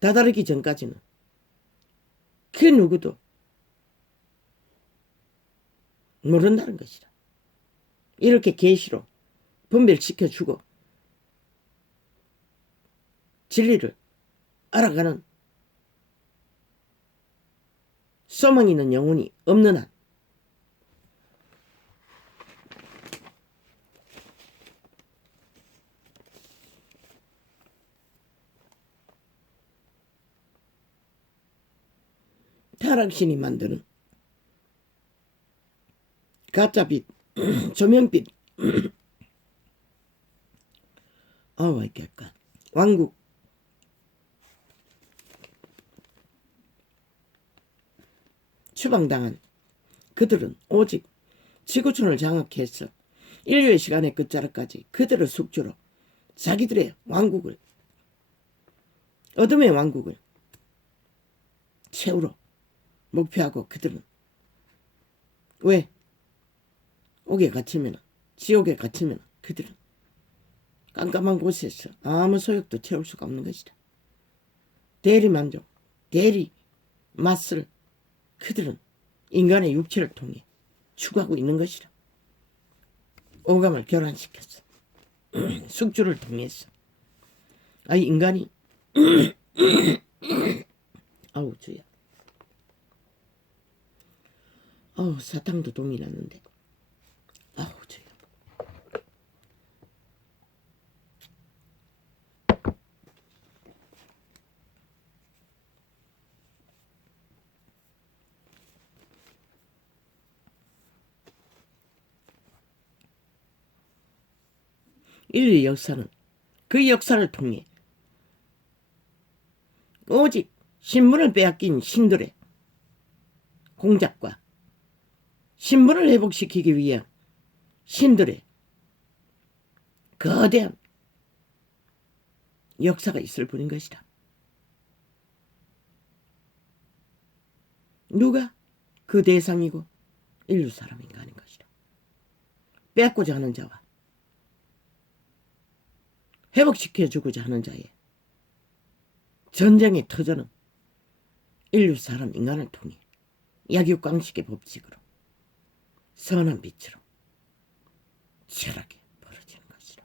다다르기 전까지는 그 누구도 모른다는 것이다. 이렇게 계시로 분별시켜주고 진리를 알아가는 소망 있는 영혼이 없는 한 타락신이 만드는 가짜빛, 조명빛, 이렇게 할까? 왕국, 추방당한 그들은 오직 지구촌을 장악해서 인류의 시간의 끝자락까지 그들을 숙주로 자기들의 왕국을, 어둠의 왕국을 채우러 목표하고, 그들은 왜 옥에 갇히면, 지옥에 갇히면 그들은 깜깜한 곳에서 아무 소욕도 채울 수가 없는 것이다. 대리만족, 대리 맛을 그들은 인간의 육체를 통해 추구하고 있는 것이다. 오감을 교란시켰어. 숙주를 통해서. 인간이 아우 주야. 사탕도 동이 났는데. 아우 주야. 인류의 역사는 그 역사를 통해 오직 신분을 빼앗긴 신들의 공작과 신분을 회복시키기 위한 신들의 거대한 역사가 있을 뿐인 것이다. 누가 그 대상이고 인류 사람인가 하는 것이다. 빼앗고자 하는 자와 회복시켜주고자 하는 자의 전쟁의 터전은 인류 사람 인간을 통해 약육강식의 법칙으로 선한 빛으로 치열하게 벌어지는 것이다.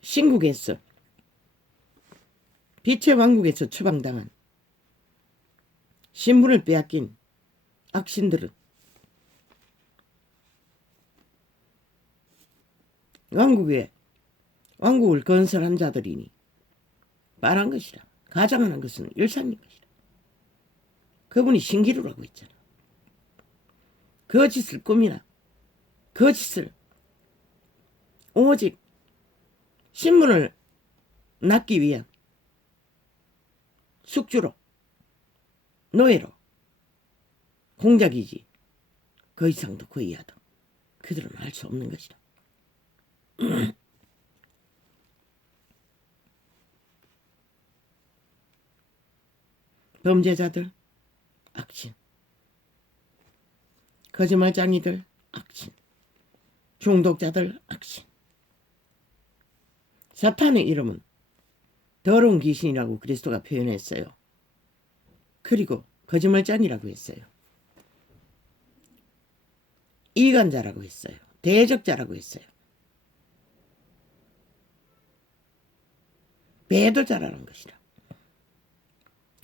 신국에서, 빛의 왕국에서 추방당한 신분을 빼앗긴 악신들은 왕국을 건설한 자들이니 말한 것이라. 가장하는 것은 일산인 것이라. 그분이 신기루라고 했잖아. 거짓을 꾸미나 거짓을 오직 신분을 낳기 위한 숙주로, 노예로, 공작이지 그 이상도 그 이하도 그들은 알 수 없는 것이다. 범죄자들 악신, 거짓말장이들 악신, 중독자들 악신. 사탄의 이름은 더러운 귀신이라고 그리스도가 표현했어요. 그리고 거짓말장이라고 했어요. 이간자라고 했어요. 대적자라고 했어요. 배도자라는 것이라.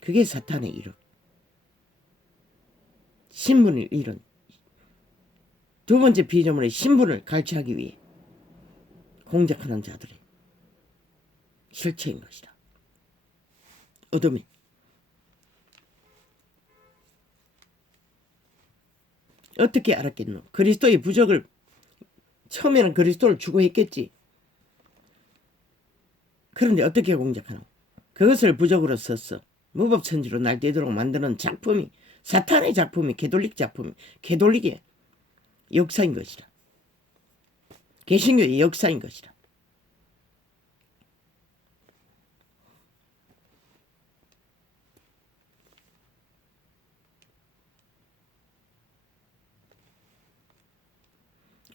그게 사탄의 이름. 신분을 잃은 두 번째 피조물의 신분을 갈취하기 위해 공작하는 자들의 실체인 것이다. 어둠에. 어떻게 알았겠노? 그리스도의 부적을 처음에는 그리스도를 추구했겠지. 그런데 어떻게 공작하노? 그것을 부적으로 썼어. 무법천지로 날뛰도록 만드는 작품이 사탄의 작품이 개돌릭 작품이 개돌릭의 역사인 것이라. 개신교의 역사인 것이라.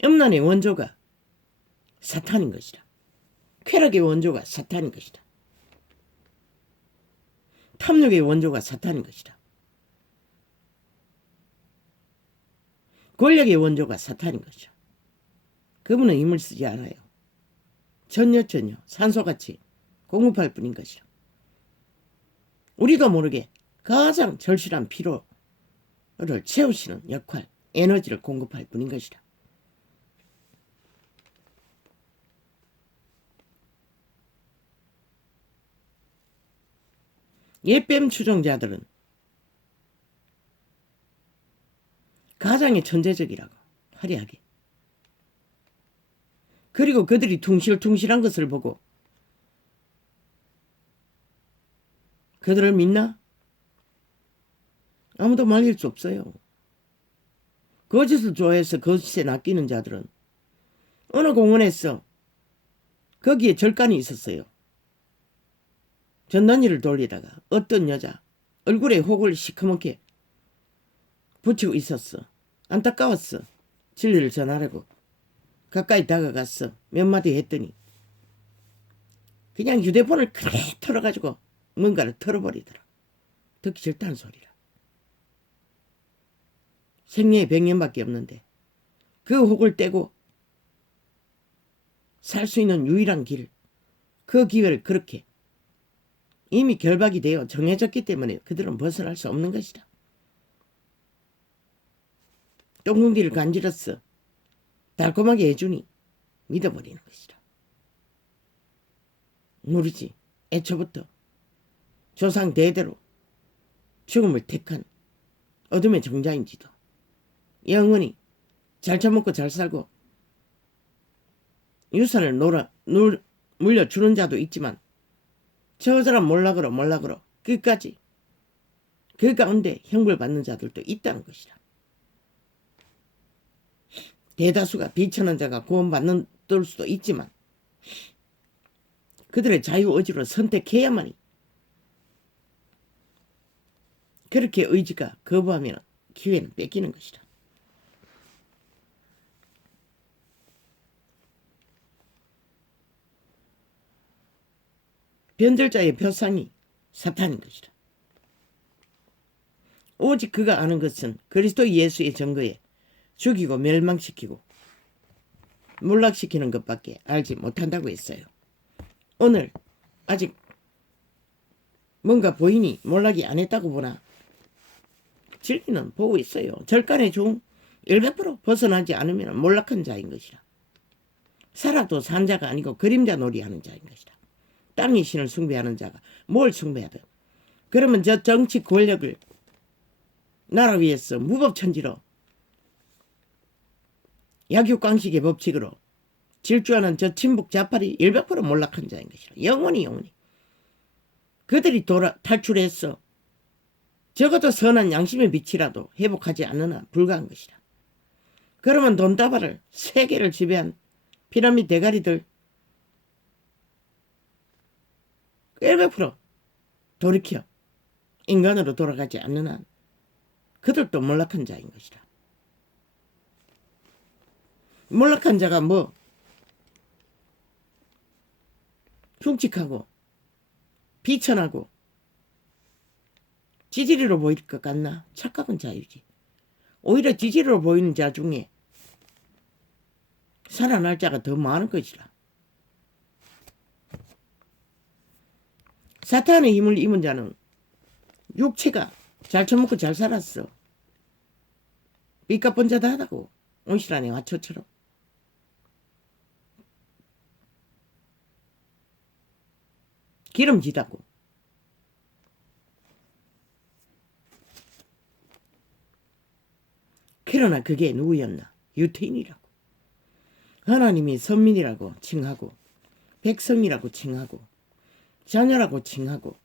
음란의 원조가 사탄인 것이다. 쾌락의 원조가 사탄인 것이다. 탐욕의 원조가 사탄인 것이다. 권력의 원조가 사탄인 것이죠. 그분은 힘을 쓰지 않아요. 전혀 산소같이 공급할 뿐인 것이라. 우리도 모르게 가장 절실한 피로를 채우시는 역할, 에너지를 공급할 뿐인 것이라. 예뱀 추종자들은 가장의 천재적이라고 화려하게. 그리고 그들이 퉁실퉁실한 것을 보고 그들을 믿나? 아무도 말릴 수 없어요. 거짓을 좋아해서 거짓에 낚이는 자들은 어느 공원에서 거기에 절간이 있었어요. 전단지를 돌리다가 어떤 여자 얼굴에 혹을 시커멓게 붙이고 있었어. 안타까웠어. 진리를 전하려고 가까이 다가갔어. 몇 마디 했더니 그냥 휴대폰을 크게 털어가지고 뭔가를 털어버리더라. 듣기 싫다는 소리라. 생애에 100년밖에 없는데 그 혹을 떼고 살 수 있는 유일한 길, 그 기회를 그렇게 이미 결박이 되어 정해졌기 때문에 그들은 벗어날 수 없는 것이다. 똥궁디를 간지렸어. 달콤하게 해주니 믿어버리는 것이다. 모르지. 애초부터 조상 대대로 죽음을 택한 어둠의 정자인지도 영원히 잘 처먹고 잘 살고 유산을 물려주는 자도 있지만 저 사람 몰락으로 끝까지 그 가운데 형벌 받는 자들도 있다는 것이다. 대다수가 비천한 자가 구원받는 수도 있지만 그들의 자유의지로 선택해야만이 그렇게 의지가 거부하면 기회는 뺏기는 것이다. 변절자의 표상이 사탄인 것이다. 오직 그가 아는 것은 그리스도 예수의 증거에 죽이고 멸망시키고 몰락시키는 것밖에 알지 못한다고 했어요. 오늘 아직 뭔가 보이니 몰락이 안 했다고 보나 진리는 보고 있어요. 절간의 종 100% 벗어나지 않으면 몰락한 자인 것이라. 살아도 산 자가 아니고 그림자 놀이하는 자인 것이라. 땅의 신을 숭배하는 자가 뭘 숭배하든 그러면 저 정치 권력을 나라 위에서 무법천지로 약육강식의 법칙으로 질주하는 저 친북 좌파리 100% 몰락한 자인 것이라. 영원히 그들이 탈출해서 적어도 선한 양심의 빛이라도 회복하지 않는 한 불가한 것이라. 그러면 돈다발을 세계를 지배한 피라미드 대가리들 100% 돌이켜 인간으로 돌아가지 않는 한 그들도 몰락한 자인 것이라. 몰락한 자가 뭐 흉측하고 비천하고 지지리로 보일 것 같나? 착각은 자유지. 오히려 지지리로 보이는 자 중에 살아날 자가 더 많은 것이라. 사탄의 힘을 입은 자는 육체가 잘 처먹고 잘 살았어. 빚값 번자다 하다고 온실안에 와초처럼. 기름지다고 그러나 그게 누구였나? 유태인이라고. 하나님이 선민이라고 칭하고 백성이라고 칭하고 자녀라고 칭하고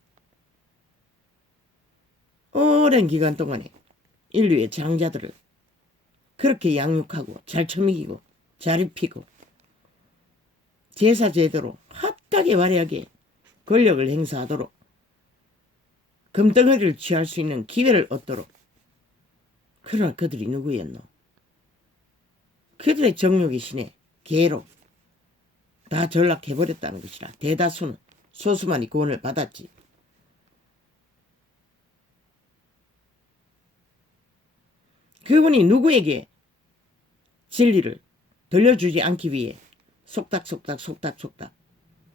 오랜 기간 동안에 인류의 장자들을 그렇게 양육하고 잘 처먹이고 잘 입히고 제사 제대로 핫하게 화려하게 권력을 행사하도록 금덩어리를 취할 수 있는 기회를 얻도록. 그러나 그들이 누구였노? 그들의 정욕의 신에 개로 다 전락해버렸다는 것이라. 대다수는 소수만이 구원을 받았지. 그분이 누구에게 진리를 들려주지 않기 위해 속닥속닥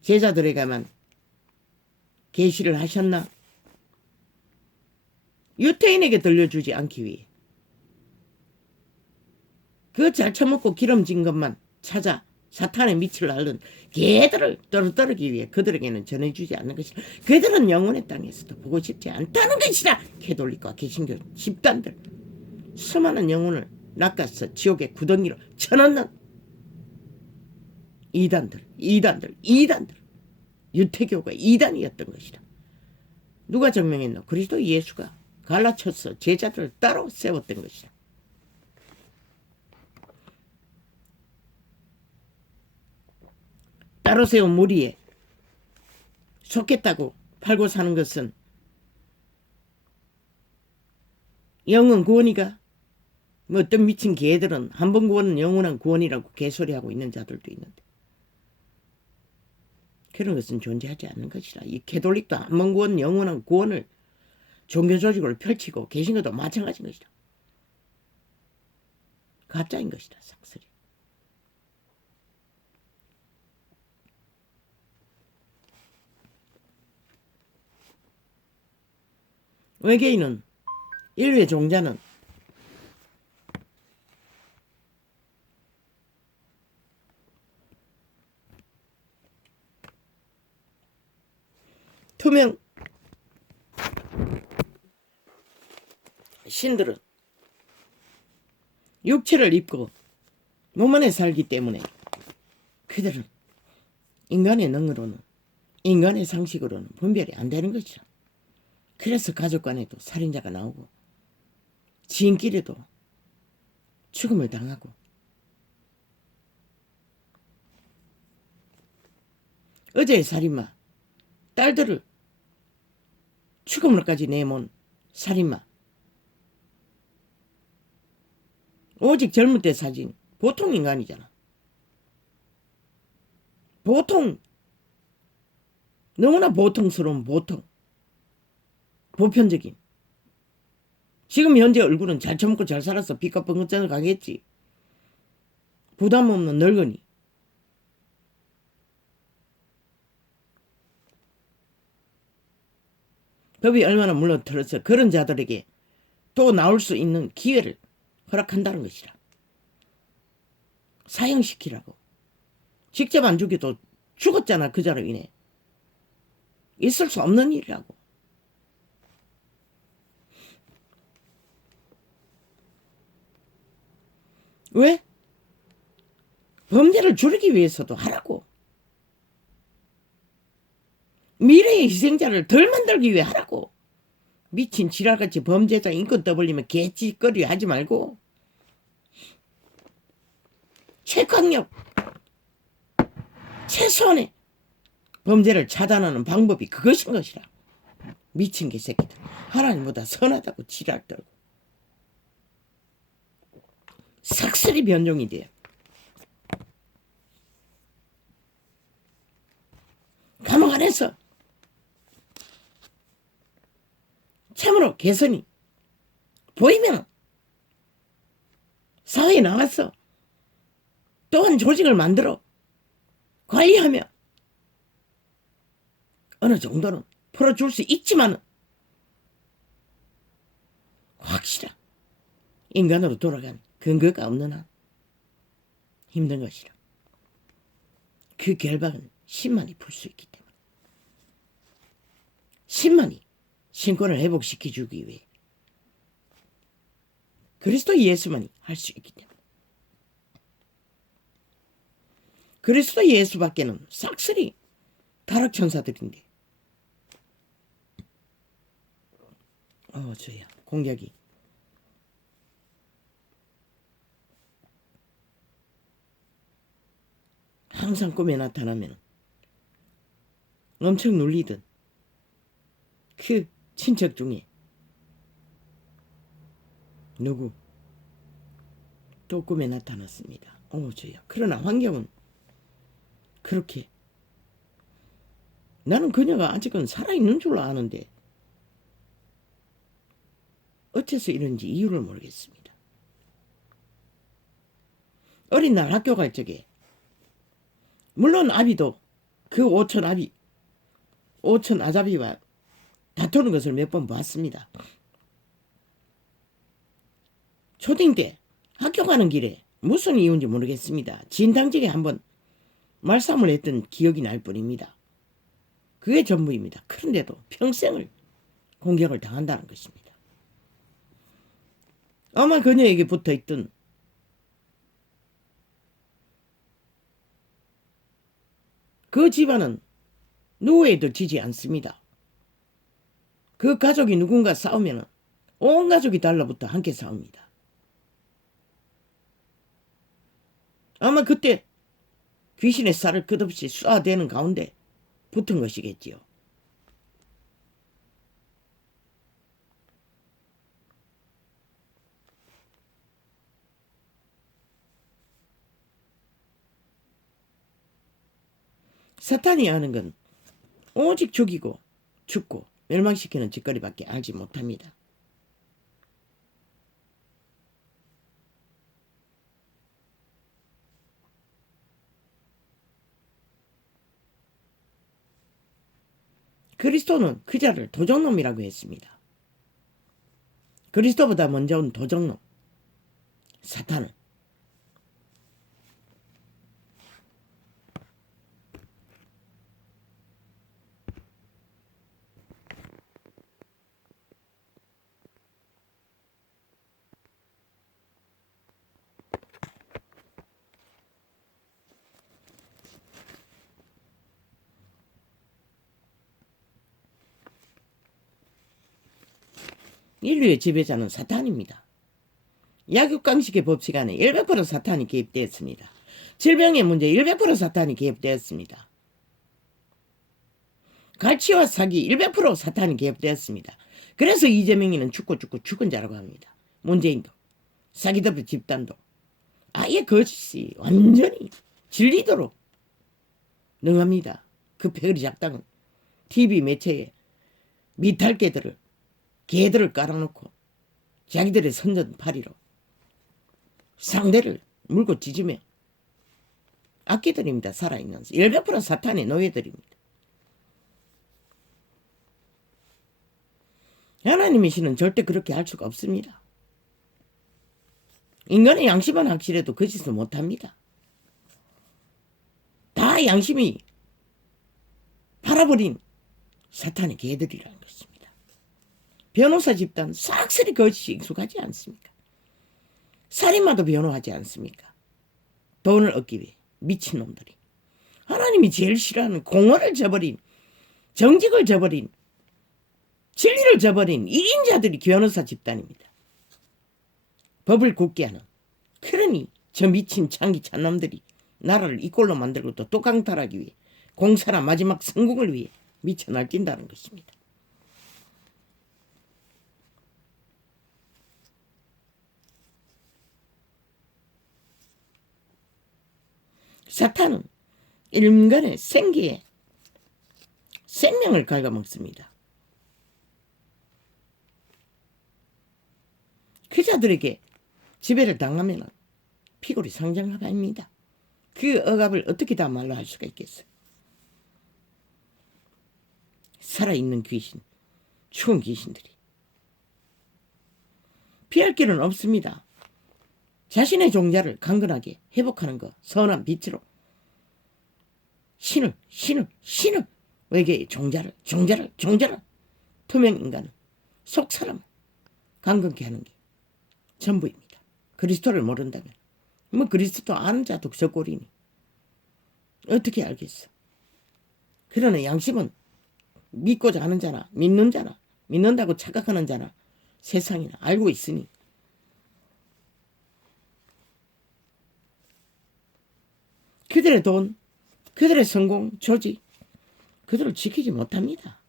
제자들에게만 계시를 하셨나? 유태인에게 들려주지 않기 위해 그 잘 처먹고 기름진 것만 찾아 사탄의 밑을 앓는 개들을 떨어뜨리기 위해 그들에게는 전해주지 않는 것이라. 그들은 영혼의 땅에서도 보고 싶지 않다는 것이라. 캐톨릭과 개신교 집단들 수많은 영혼을 낚아서 지옥의 구덩이로 쳐넣는 이단들 유태교가 이단이었던 것이라. 누가 증명했노? 그리스도 예수가 갈라쳐서 제자들을 따로 세웠던 것이라. 따로 세운 무리에 속겠다고 팔고 사는 것은 영원 구원이가? 뭐 어떤 미친 개들은 한 번 구원은 영원한 구원이라고 개소리하고 있는 자들도 있는데 그런 것은 존재하지 않는 것이라. 이 캐톨릭도 한 번 구원 영원한 구원을 종교 조직을 펼치고 계신 것도 마찬가지인 것이라. 가짜인 것이라. 싹쓸이. 외계인은 인류의 종자는 투명 신들은 육체를 입고 몸 안에 살기 때문에 그들은 인간의 능으로는 인간의 상식으로는 분별이 안 되는 것이라. 그래서 가족 간에도 살인자가 나오고 지인끼리도 죽음을 당하고 어제의 살인마 딸들을 죽음으로까지 내몬 살인마 오직 젊을 때 사진 보통 인간이잖아. 보통 너무나 보통스러운 보편적인 지금 현재 얼굴은 잘 처먹고 잘 살아서 빛과 번긋번긋 가겠지. 부담 없는 늙은이. 법이 얼마나 물러들어서 그런 자들에게 또 나올 수 있는 기회를 허락한다는 것이라. 사형시키라고. 직접 안 죽여도 죽었잖아. 그 자로 인해. 있을 수 없는 일이라고. 왜? 범죄를 줄이기 위해서도 하라고. 미래의 희생자를 덜 만들기 위해 하라고. 미친 지랄같이 범죄자 인권 떠벌리면 개짓거리 하지 말고 최강력 최소한의 범죄를 차단하는 방법이 그것인 것이라. 미친 개새끼들. 하나님보다 선하다고 지랄 떨고 삭슬이 변종이 돼요. 감옥 안에서 참으로 개선이 보이면 사회에 나와서 또한 조직을 만들어 관리하며 어느 정도는 풀어줄 수 있지만 확실한 인간으로 돌아간 근거가 없는 한 힘든 것이라. 그 결박은 신만이 풀 수 있기 때문에 신만이 신권을 회복시켜주기 위해 그리스도 예수만이 할 수 있기 때문에. 그리스도 예수밖에는 싹쓸이 타락천사들인데 저야 공격이 항상 꿈에 나타나면 엄청 놀리던 그 친척 중에 누구 또 꿈에 나타났습니다. 저야. 그러나 환경은 그렇게 나는 그녀가 아직은 살아있는 줄로 아는데 어째서 이런지 이유를 모르겠습니다. 어린 날 학교 갈 적에 물론 아비도 그 오천 아자비와 다투는 것을 몇 번 봤습니다. 초딩 때 학교 가는 길에 무슨 이유인지 모르겠습니다. 진당직에 한번 말싸움을 했던 기억이 날 뿐입니다. 그게 전부입니다. 그런데도 평생을 공격을 당한다는 것입니다. 아마 그녀에게 붙어있던 그 집안은 누구에도 지지 않습니다. 그 가족이 누군가 싸우면 온 가족이 달라붙어 함께 싸웁니다. 아마 그때 귀신의 쌀을 끝없이 쏴대는 가운데 붙은 것이겠지요. 사탄이 하는 건 오직 죽이고 죽고 멸망시키는 짓거리밖에 알지 못합니다. 그리스도는 그자를 도적놈이라고 했습니다. 그리스도보다 먼저 온 도적놈 사탄은 인류의 지배자는 사탄입니다. 약육강식의 법칙 안에 100% 사탄이 개입되었습니다. 질병의 문제 100% 사탄이 개입되었습니다. 갈치와 사기 100% 사탄이 개입되었습니다. 그래서 이재명이는 죽은 자라고 합니다. 문재인도 사기더비 집단도 아예 거짓이 완전히 질리도록 능합니다. 그 패거리 작당은 TV 매체에 개들을 깔아놓고 자기들의 선전파리로 상대를 물고 찢으며 악기들입니다. 살아있는 100% 사탄의 노예들입니다. 하나님이시는 절대 그렇게 할 수가 없습니다. 인간의 양심은 확실해도 그 짓을 못합니다. 다 양심이 팔아버린 사탄의 개들이라는 것입니다. 변호사 집단 싹쓸이 거짓이 익숙하지 않습니까? 살인마도 변호하지 않습니까? 돈을 얻기 위해 미친놈들이. 하나님이 제일 싫어하는 공허를 저버린 정직을 저버린 진리를 저버린 1인자들이 변호사 집단입니다. 법을 굳게 하는 그러니 저 미친 창기 찬놈들이 나라를 이 꼴로 만들고 또 강탈하기 위해 공사나 마지막 성공을 위해 미쳐 날뛴다는 것입니다. 사탄은 인간의 생기에 생명을 갉아먹습니다. 그자들에게 지배를 당하면 피골이 상장하입니다. 그 억압을 어떻게 다 말로 할 수가 있겠어요. 살아있는 귀신, 죽은 귀신들이 피할 길은 없습니다. 자신의 종자를 강건하게 회복하는 것, 선한 빛으로 신을 외계의 종자를 투명 인간은 속 사람을 강건케 하는 게 전부입니다. 그리스도를 모른다면. 뭐 그리스도 아는 자도 저 꼴이니 어떻게 알겠어. 그러나 양심은 믿고자 하는 자나 믿는 자나 믿는다고 착각하는 자나 세상이나 알고 있으니 그들의 돈, 그들의 성공, 조직 그들을 지키지 못합니다.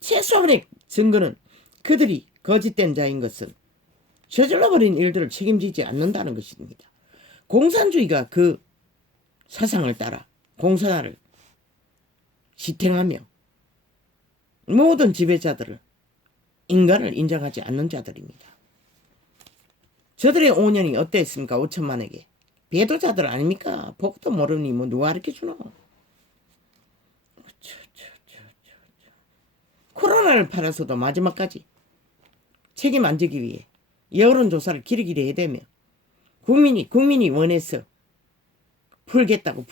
최소한의 증거는 그들이 거짓된 자인 것은 저질러버린 일들을 책임지지 않는다는 것입니다. 공산주의가 그 사상을 따라 공산화를 지탱하며 모든 지배자들을 인간을 인정하지 않는 자들입니다. 저들의 5년이 어땠습니까? 5천만에게. 배도자들 아닙니까? 보고도 모르니 뭐 누가 가르쳐주노? 코로나를 팔아서도 마지막까지 책임 안 지기 위해 여론조사를 길이길이 해대며 국민이 원해서 풀겠다고.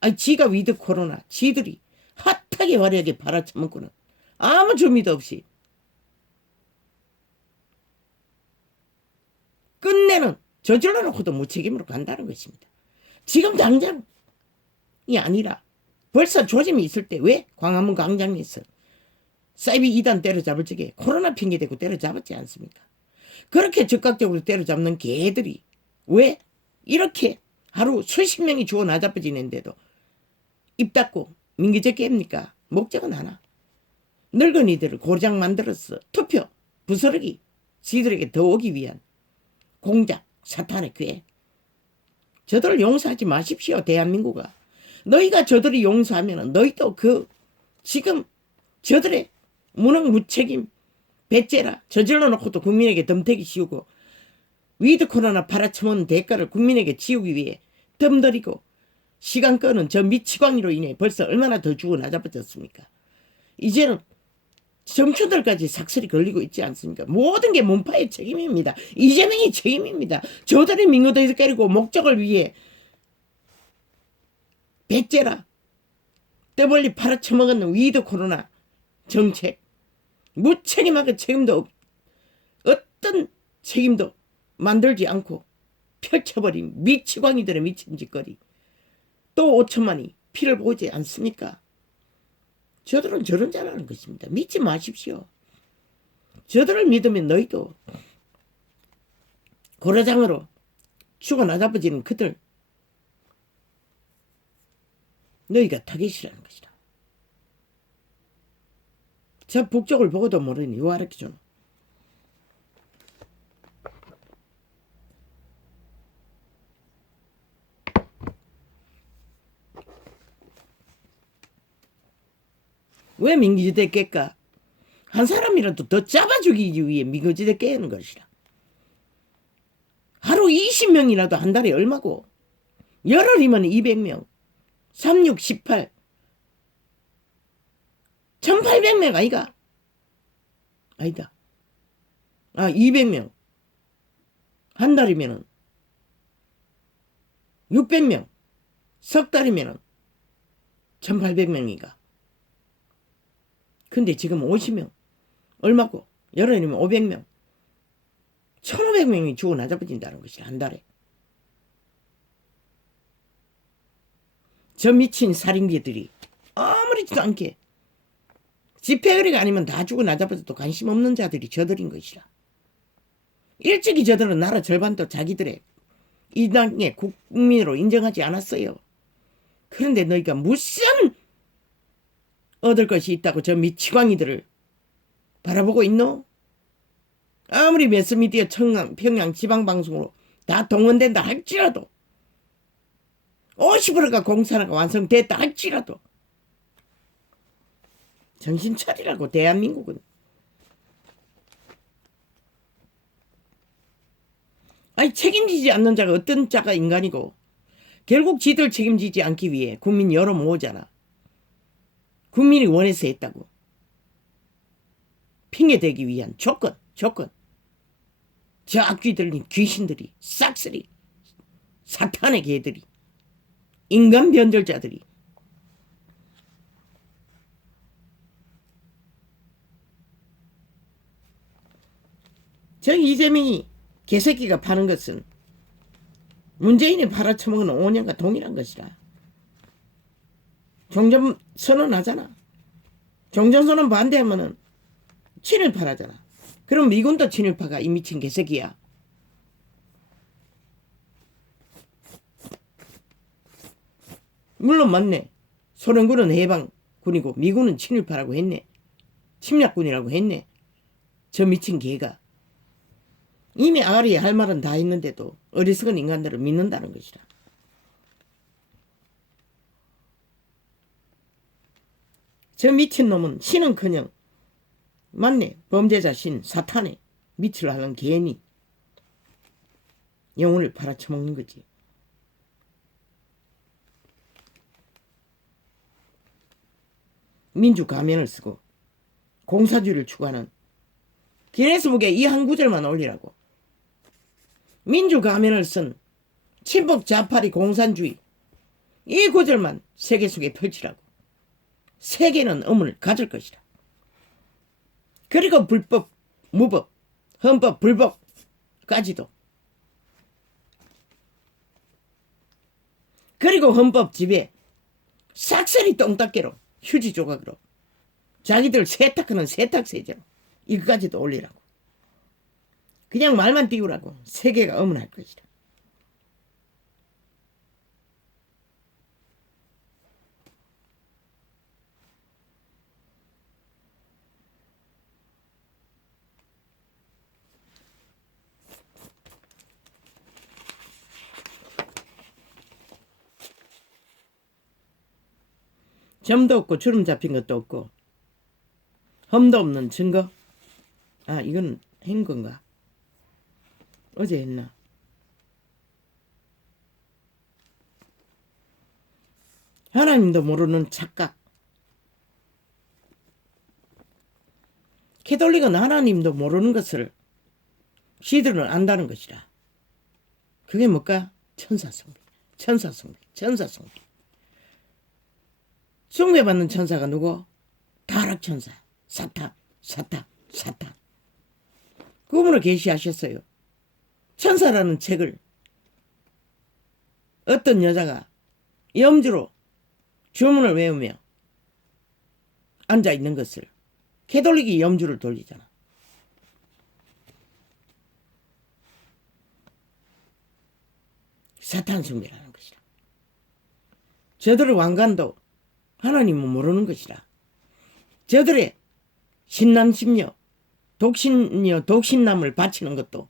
아니 지가 위드 코로나 지들이 핫하게 화려하게 팔아쳐먹고는 아무 준비도 없이 끝내는 저질러 놓고도 무책임으로 간다는 것입니다. 지금 당장이 아니라 벌써 조짐이 있을 때 왜 광화문 광장에서 사이비 2단 때려잡을 적에 코로나 핑계대고 때려잡았지 않습니까? 그렇게 즉각적으로 때려잡는 개들이 왜 이렇게 하루 수십 명이 죽어 나자빠지는데도 입 닫고 민기적 깨입니까? 목적은 하나. 늙은이들을 고장 만들었어. 투표, 부스러기, 지들에게 더 오기 위한 공작, 사탄의 꾀. 저들을 용서하지 마십시오. 대한민국아. 너희가 저들이 용서하면 너희도 지금 저들의 무능무책임 배째라 저질러 놓고도 국민에게 덤태기 씌우고 위드 코로나 팔아쳐먹는 대가를 국민에게 지우기 위해 덤들이고 시간 끄는 저 미치광이로 인해 벌써 얼마나 더 죽어 나자빠졌습니까? 이제는 청춘들까지 삭슬이 걸리고 있지 않습니까? 모든 게 문파의 책임입니다. 이재명이 책임입니다. 저들이 민거도에서 때리고 목적을 위해 배째라 떠벌리 팔아쳐먹는 위드 코로나 정책 무책임하게 어떤 책임도 만들지 않고 펼쳐버린 미치광이들의 미친 짓거리. 또 5천만이 피를 보지 않습니까? 저들은 저런 자라는 것입니다. 믿지 마십시오. 저들을 믿으면 너희도 고라장으로 죽어 나자빠지는 그들 너희가 타겟이라는 것이다. 저 북쪽을 보고도 모르니 요 가르쳐줘. 왜 민기지대 깰까? 한 사람이라도 더 잡아 죽이기 위해 민기지대 깨는 것이라. 하루 20명이라도 한 달에 얼마고? 열흘이면 200명. 3, 6, 18. 1800명 아이가? 아니다. 200명. 한 달이면은 600명. 석 달이면은 1800명이가. 근데 지금 50명. 얼마고? 열흘이면 500명. 1500명이 죽어 나자빠진다는 것이라 한 달에. 저 미친 살인귀들이 아무렇지도 않게 집회의례가 아니면 다 죽어 나자빠져도 관심 없는 자들이 저들인 것이라. 일찍이 저들은 나라 절반도 자기들의 이 당의 국민으로 인정하지 않았어요. 그런데 너희가 무슨 얻을 것이 있다고 저 미치광이들을 바라보고 있노? 아무리 매스미디어 평양 지방방송으로 다 동원된다 할지라도 50%가 공산화가 완성됐다 할지라도 정신 차리라고. 대한민국은. 아니 책임지지 않는 자가 어떤 자가 인간이고 결국 지들 책임지지 않기 위해 국민 여러 모으잖아. 국민이 원해서 했다고. 핑계대기 위한 조건. 저 악귀 들린 귀신들이, 싹쓸이 사탄의 개들이, 인간 변절자들이 저 이재명이 개새끼가 파는 것은 문재인이 팔아쳐먹은 5년과 동일한 것이라. 종전선언 하잖아. 종전선언 반대하면은 친일파라잖아. 그럼 미군도 친일파가 이 미친 개새끼야. 물론 맞네. 소련군은 해방군이고 미군은 친일파라고 했네. 침략군이라고 했네. 저 미친 개가. 이미 아가리에 할 말은 다 했는데도 어리석은 인간들을 믿는다는 것이다. 저 미친놈은 신은커녕 맞네. 범죄자 신 사탄에 밑을 하는 개니 영혼을 팔아쳐먹는 거지. 민주 가면을 쓰고 공사주의를 추구하는 기네스북에 이 한 구절만 올리라고. 민주 가면을 쓴 친북 자파리 공산주의 이 구절만 세계 속에 펼치라고. 세계는 의문을 가질 것이다. 그리고 불법, 무법, 헌법, 불법까지도. 그리고 헌법 집에 싹쓸이 똥닦개로 휴지 조각으로 자기들 세탁하는 세탁세제로 이거까지도 올리라고. 그냥 말만 띄우라고. 세계가 의문할 것이다. 점도 없고 주름 잡힌 것도 없고 험도 없는 증거. 아, 이건 한 건가? 어제 했나? 하나님도 모르는 착각. 캐톨릭은 하나님도 모르는 것을 시들은 안다는 것이라. 그게 뭘까? 천사숭배. 천사숭배. 천사숭배. 숭배받는 천사가 누구? 타락천사. 사탄. 사탄. 사탄. 그분을 계시하셨어요. 천사라는 책을 어떤 여자가 염주로 주문을 외우며 앉아있는 것을 캐톨릭이 염주를 돌리잖아. 사탄 숭배라는 것이라. 저들의 왕관도 하나님은 모르는 것이라. 저들의 신남심녀, 독신녀, 독신남을 바치는 것도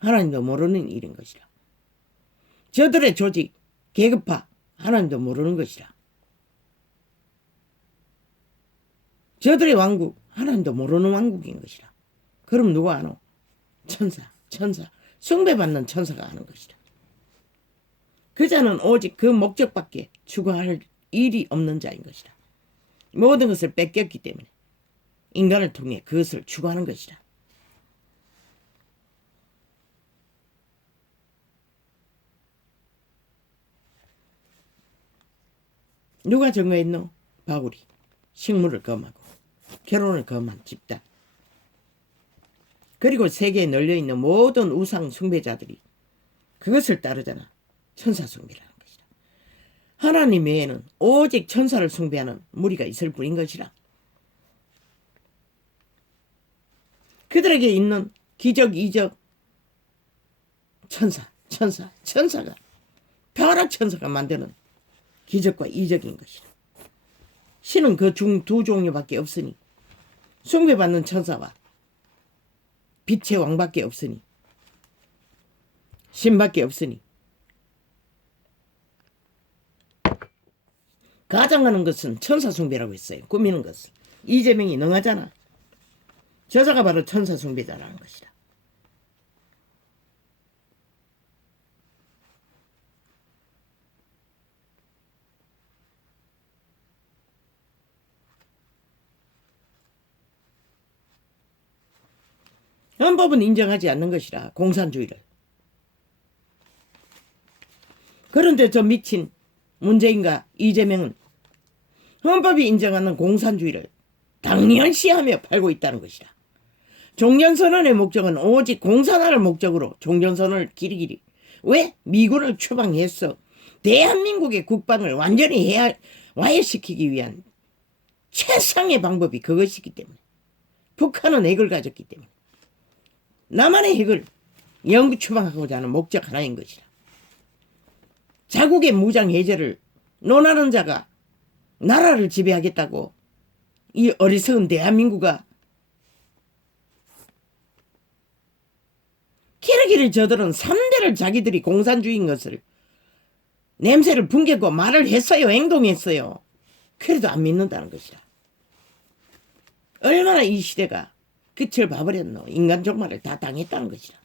하나님도 모르는 일인 것이라. 저들의 조직, 계급화 하나님도 모르는 것이라. 저들의 왕국 하나님도 모르는 왕국인 것이라. 그럼 누가 아노? 천사, 천사, 숭배받는 천사가 아는 것이라. 그자는 오직 그 목적밖에 추구할 일이 없는 자인 것이라. 모든 것을 뺏겼기 때문에 인간을 통해 그것을 추구하는 것이라. 누가 증거했노? 바울이. 식물을 검하고 결혼을 검한 집단. 그리고 세계에 널려있는 모든 우상 숭배자들이 그것을 따르잖아. 천사 숭배라는 것이라. 하나님 외에는 오직 천사를 숭배하는 무리가 있을 뿐인 것이라. 그들에게 있는 기적, 이적, 천사가 타락 천사가 만드는 기적과 이적인 것이라. 신은 그 중 두 종류밖에 없으니 숭배받는 천사와 빛의 왕밖에 없으니 신밖에 없으니 가장하는 것은 천사 숭배라고 했어요. 꾸미는 것은. 이재명이 능하잖아. 저자가 바로 천사 숭배자라는 것이다. 헌법은 인정하지 않는 것이라 공산주의를. 그런데 저 미친 문재인과 이재명은 헌법이 인정하는 공산주의를 당연시하며 팔고 있다는 것이다. 종전선언의 목적은 오직 공산화를 목적으로 종전선언을 길이길이 왜 미군을 추방해서 대한민국의 국방을 완전히 와해시키기 위한 최상의 방법이 그것이기 때문에 북한은 핵을 가졌기 때문에 남한의 핵을 영구 추방하고자 하는 목적 하나인 것이다. 자국의 무장 해제를 논하는 자가 나라를 지배하겠다고 이 어리석은 대한민국아 기르기를 저들은 3대를 자기들이 공산주의인 것을 냄새를 풍겼고 말을 했어요. 행동했어요. 그래도 안 믿는다는 것이다. 얼마나 이 시대가 끝을 봐버렸노. 인간 종말을 다 당했다는 것이다.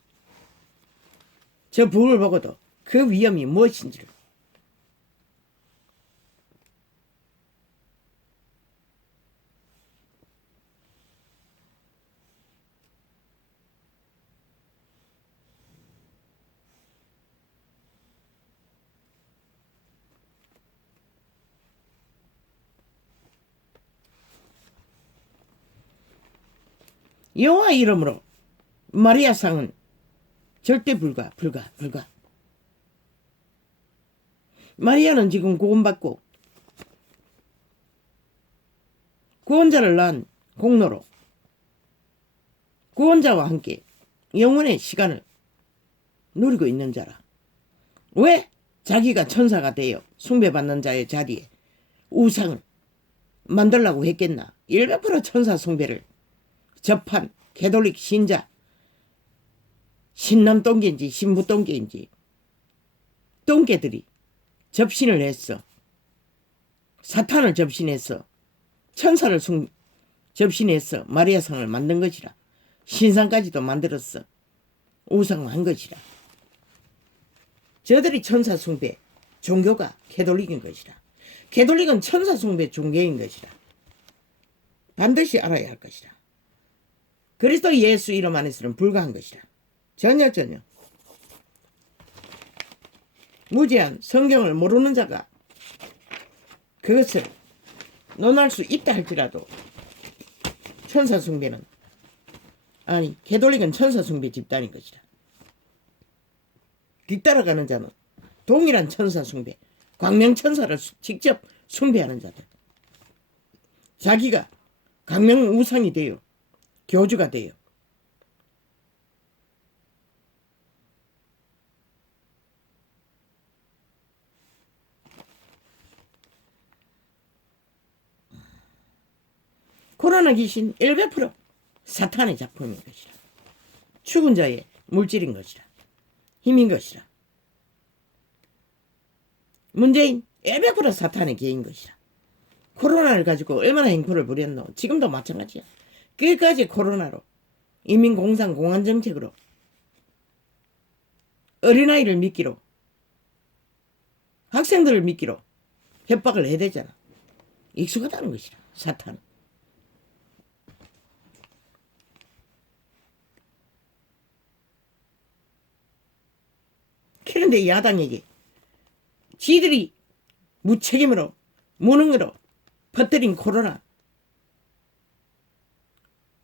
저 북을 보고도 그 위험이 무엇인지를 여호와 이름으로 마리아상은 절대 불가. 마리아는 지금 구원받고 구원자를 낳은 공로로 구원자와 함께 영원의 시간을 누리고 있는 자라. 왜 자기가 천사가 되어 숭배받는 자의 자리에 우상을 만들라고 했겠나. 100% 천사 숭배를 접한 개톨릭 신자, 신남 똥개인지 신부 똥개인지 똥개들이 접신을 했어. 사탄을 접신해서 천사를 접신해서 마리아상을 만든 것이라. 신상까지도 만들었어. 우상한 것이라. 저들이 천사 숭배 종교가 개톨릭인 것이라. 개톨릭은 천사 숭배 종교인 것이라. 반드시 알아야 할 것이라. 그리스도 예수 이름 안에서는 불가한 것이라. 전혀 무제한 성경을 모르는 자가 그것을 논할 수 있다 할지라도 천사 숭배는 아니 개톨릭은 천사 숭배 집단인 것이라. 뒤따라가는 자는 동일한 천사 숭배 광명천사를 직접 숭배하는 자들. 자기가 광명 우상이 되어 교주가 되어 코로나 귀신 100% 사탄의 작품인 것이라. 죽은 자의 물질인 것이라. 힘인 것이라. 문재인 100% 사탄의 개인 것이라. 코로나를 가지고 얼마나 행포를 부렸노. 지금도 마찬가지야. 끝까지 코로나로 인민공산 공안정책으로 어린아이를 미끼로 학생들을 미끼로 협박을 해야 되잖아. 익숙하다는 것이라 사탄. 그런데 야당에게 지들이 무책임으로 무능으로 퍼뜨린 코로나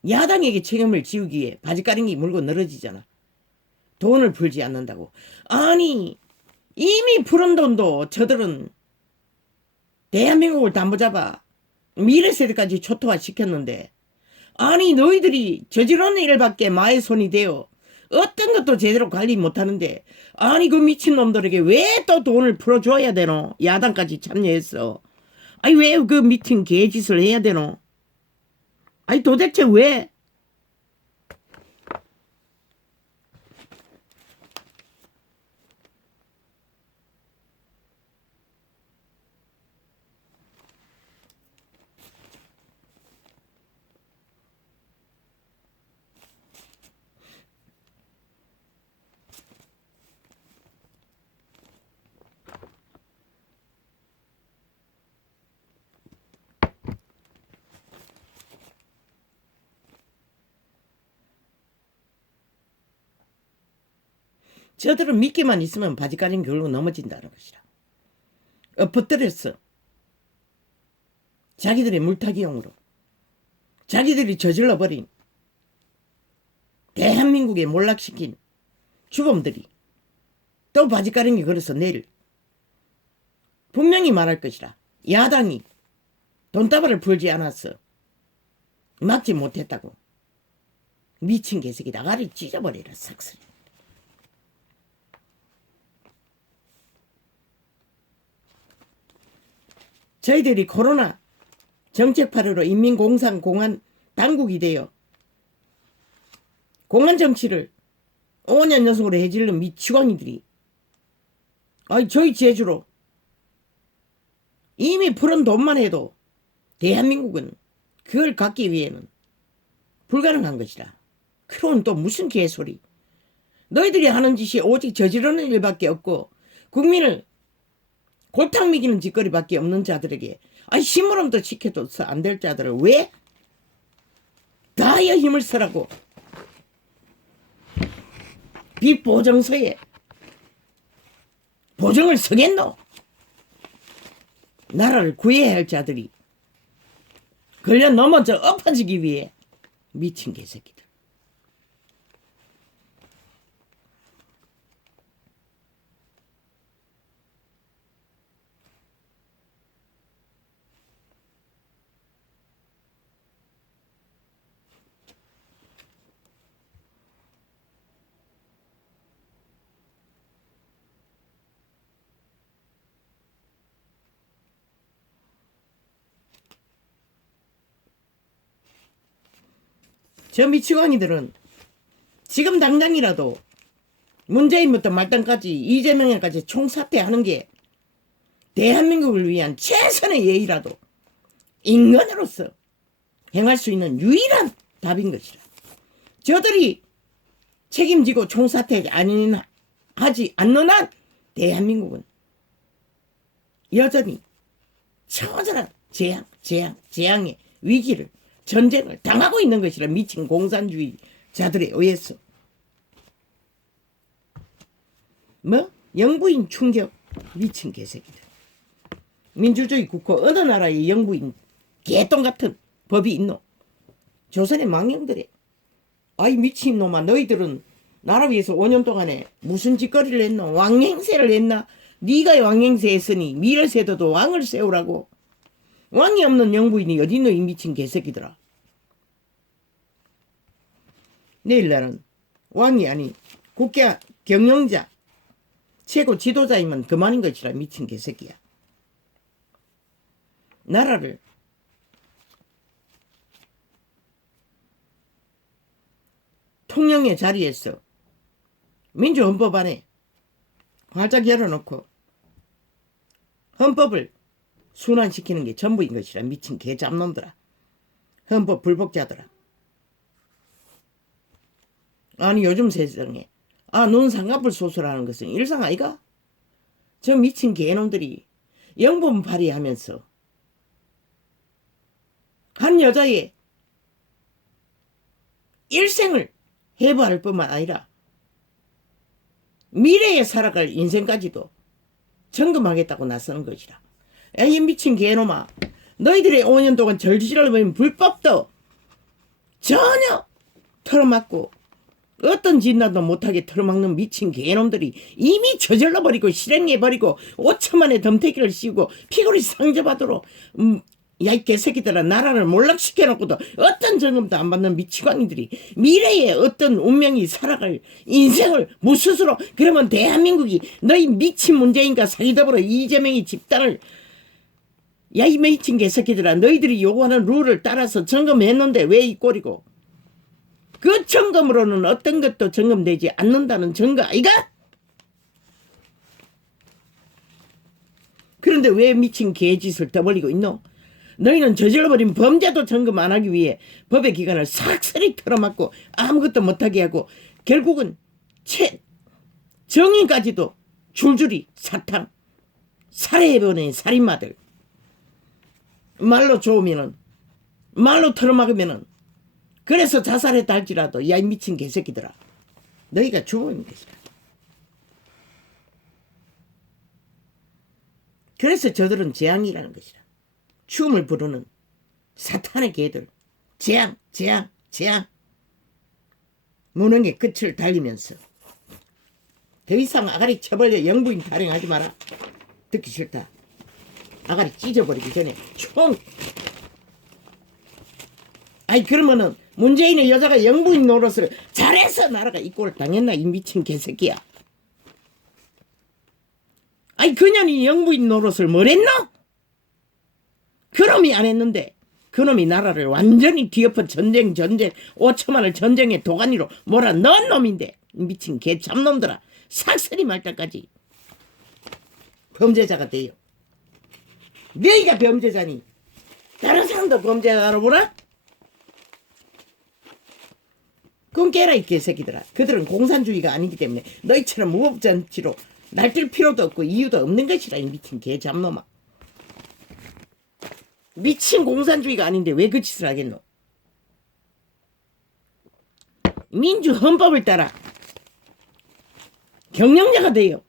야당에게 책임을 지우기 위해 바지가랑이 물고 늘어지잖아. 돈을 풀지 않는다고. 아니 이미 푸른 돈도 저들은 대한민국을 담보잡아 미래세대까지 초토화 시켰는데 아니 너희들이 저지르는 일밖에 마의 손이 되어 어떤 것도 제대로 관리 못하는데 아니 그 미친놈들에게 왜 또 돈을 풀어줘야 되노. 야당까지 참여했어. 아니 왜 그 미친 개짓을 해야 되노. 아니 도대체 왜. 저들은 믿기만 있으면 바지가진 결국 넘어진다는 것이라. 엎어뜨렸어. 자기들의 물타기용으로. 자기들이 저질러버린 대한민국에 몰락시킨 주범들이 또 바지가랑이 걸어서 내일 분명히 말할 것이라. 야당이 돈다발을 풀지 않았어. 막지 못했다고. 미친 개새끼 나가리 찢어버리라 삭슬. 저희들이 코로나 정책파로로 인민공산 당국이 되어 공안 정치를 5년 연속으로 해질른 미치광이들이 저희 제주로 이미 풀은 돈만 해도 대한민국은 그걸 갖기 위해는 불가능한 것이다. 그럼 또 무슨 개소리. 너희들이 하는 짓이 오직 저지르는 일밖에 없고 국민을 골탕 먹이는 짓거리밖에 없는 자들에게 심부름도 시켜줘서 안 될 자들을 왜 다하여 힘을 쓰라고 빚보정서에 보정을 서겠노. 나라를 구해야 할 자들이 걸려 넘어져 엎어지기 위해 미친 개새끼들. 저 미치광이들은 지금 당장이라도 문재인부터 말단까지 이재명에까지 총사퇴하는 게 대한민국을 위한 최선의 예의라도 인간으로서 행할 수 있는 유일한 답인 것이라. 저들이 책임지고 총사퇴 하지 않는 한 대한민국은 여전히 처절한 재앙의 위기를 전쟁을 당하고 있는 것이라. 미친 공산주의자들에 의해서 영부인 충격. 미친 개새끼들. 민주주의 국호 어느 나라에 영부인 개똥 같은 법이 있노. 조선의 망령들의 미친놈아, 너희들은 나라 위해서 5년 동안에 무슨 짓거리를 했노. 왕행세를 했나. 네가 왕행세 했으니 미를 세도도 왕을 세우라고. 왕이 없는 영부인이 어딨노 이 미친 개새끼들아. 내일날은 왕이 아니 국가 경영자 최고 지도자이면 그만인 것이라. 미친 개새끼야. 나라를 통영의 자리에서 민주헌법 안에 활짝 열어놓고 헌법을 순환시키는 게 전부인 것이라. 미친 개잡놈들아. 헌법 불복자들아. 아니 요즘 세상에 눈상갑을 소설하는 것은 일상 아이가? 저 미친 개놈들이 영분 발휘하면서 한 여자의 일생을 해부할 뿐만 아니라 미래에 살아갈 인생까지도 점검하겠다고 나서는 것이라. 에이 미친 개놈아, 너희들의 5년 동안 저질러버린 불법도 전혀 털어막고 어떤 짓나도 못하게 털어막는 미친 개놈들이 이미 저질러버리고 실행해버리고 5천만의 덤태기를 씌우고 피골이 상접하도록 야 이 개새끼들아, 나라를 몰락시켜놓고도 어떤 점검도 안 받는 미치광이들이 미래에 어떤 운명이 살아갈 인생을 무스스로. 그러면 대한민국이 너희 미친 문재인과 사기더불어 이재명이 집단을 야 이 미친 개새끼들아, 너희들이 요구하는 룰을 따라서 점검했는데 왜 이 꼴이고. 그 점검으로는 어떤 것도 점검되지 않는다는 증거 아이가? 그런데 왜 미친 개짓을 떠벌리고 있노? 너희는 저질러버린 범죄도 점검 안 하기 위해 법의 기관을 싹쓸이 털어막고 아무것도 못하게 하고 결국은 정의까지도 줄줄이 사탕 살해해버린 살인마들. 말로 좋으면은 말로 털어막으면은 그래서 자살했다 할지라도 야 이 미친 개새끼들아, 너희가 주범인 것이다. 그래서 저들은 재앙이라는 것이라. 춤을 부르는 사탄의 개들. 재앙, 재앙, 재앙. 무능의 끝을 달리면서 더 이상 아가리 쳐벌려 영부인 타령하지 마라. 듣기 싫다. 아가리 찢어버리기 전에 총. 아니 그러면은 문재인의 여자가 영부인 노릇을 잘해서 나라가 이 꼴을 당했나 이 미친 개새끼야. 아니 그년이 영부인 노릇을 뭘 했노? 그놈이 안 했는데 그놈이 나라를 완전히 뒤엎어 전쟁 5천만을 전쟁의 도가니로 몰아넣은 놈인데 미친 개 잡놈들아 삭슬이 말 때까지 범죄자가 돼요. 너희가 범죄자니 다른 사람도 범죄자로 보나? 그건 깨라 이 개새끼들아. 그들은 공산주의가 아니기 때문에 너희처럼 무법잔치로 날뛸 필요도 없고 이유도 없는 것이라 이 미친 개 잡놈아. 미친 공산주의가 아닌데 왜 그 짓을 하겠노? 민주 헌법을 따라 경영자가 돼요.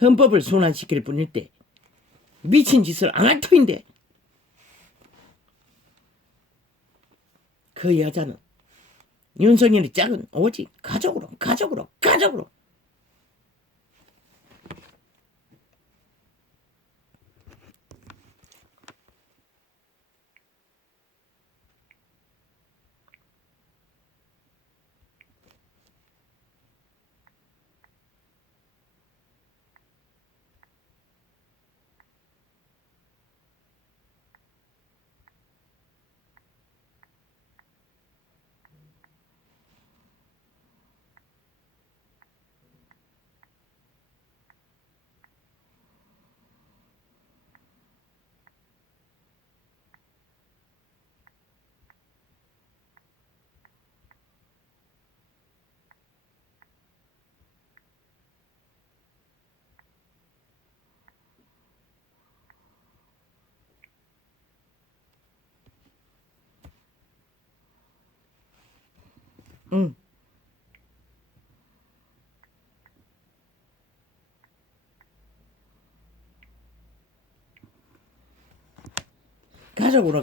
헌법을 순환시킬 뿐일 때 미친 짓을 안 할 터인데 그 여자는 윤석열이 짝은 오직 가족으로 응.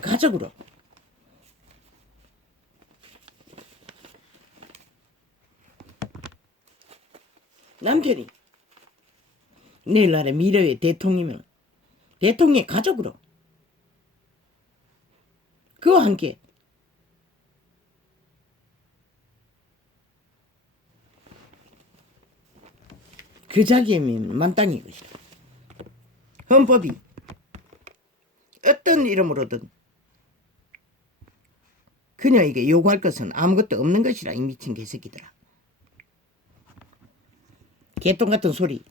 가족으로 남편이 내일날에 미래의 대통령이면 대통령의 가족으로 그와 함께 그 자기의 만땅이 것이다. 헌법이 어떤 이름으로든 그녀에게 요구할 것은 아무것도 없는 것이라 이 미친 개새끼들아. 개똥 같은 소리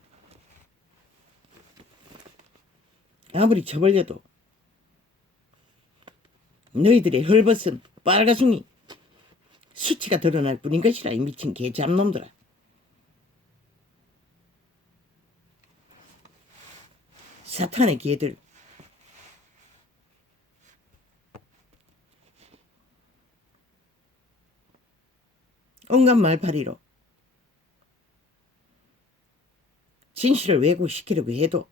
아무리 쳐벌려도 너희들의 헐벗은 빨가숭이 수치가 드러날 뿐인 것이라 이 미친 개 잡놈들아. 사탄의 개들. 온갖 말파리로 진실을 왜곡시키려고 해도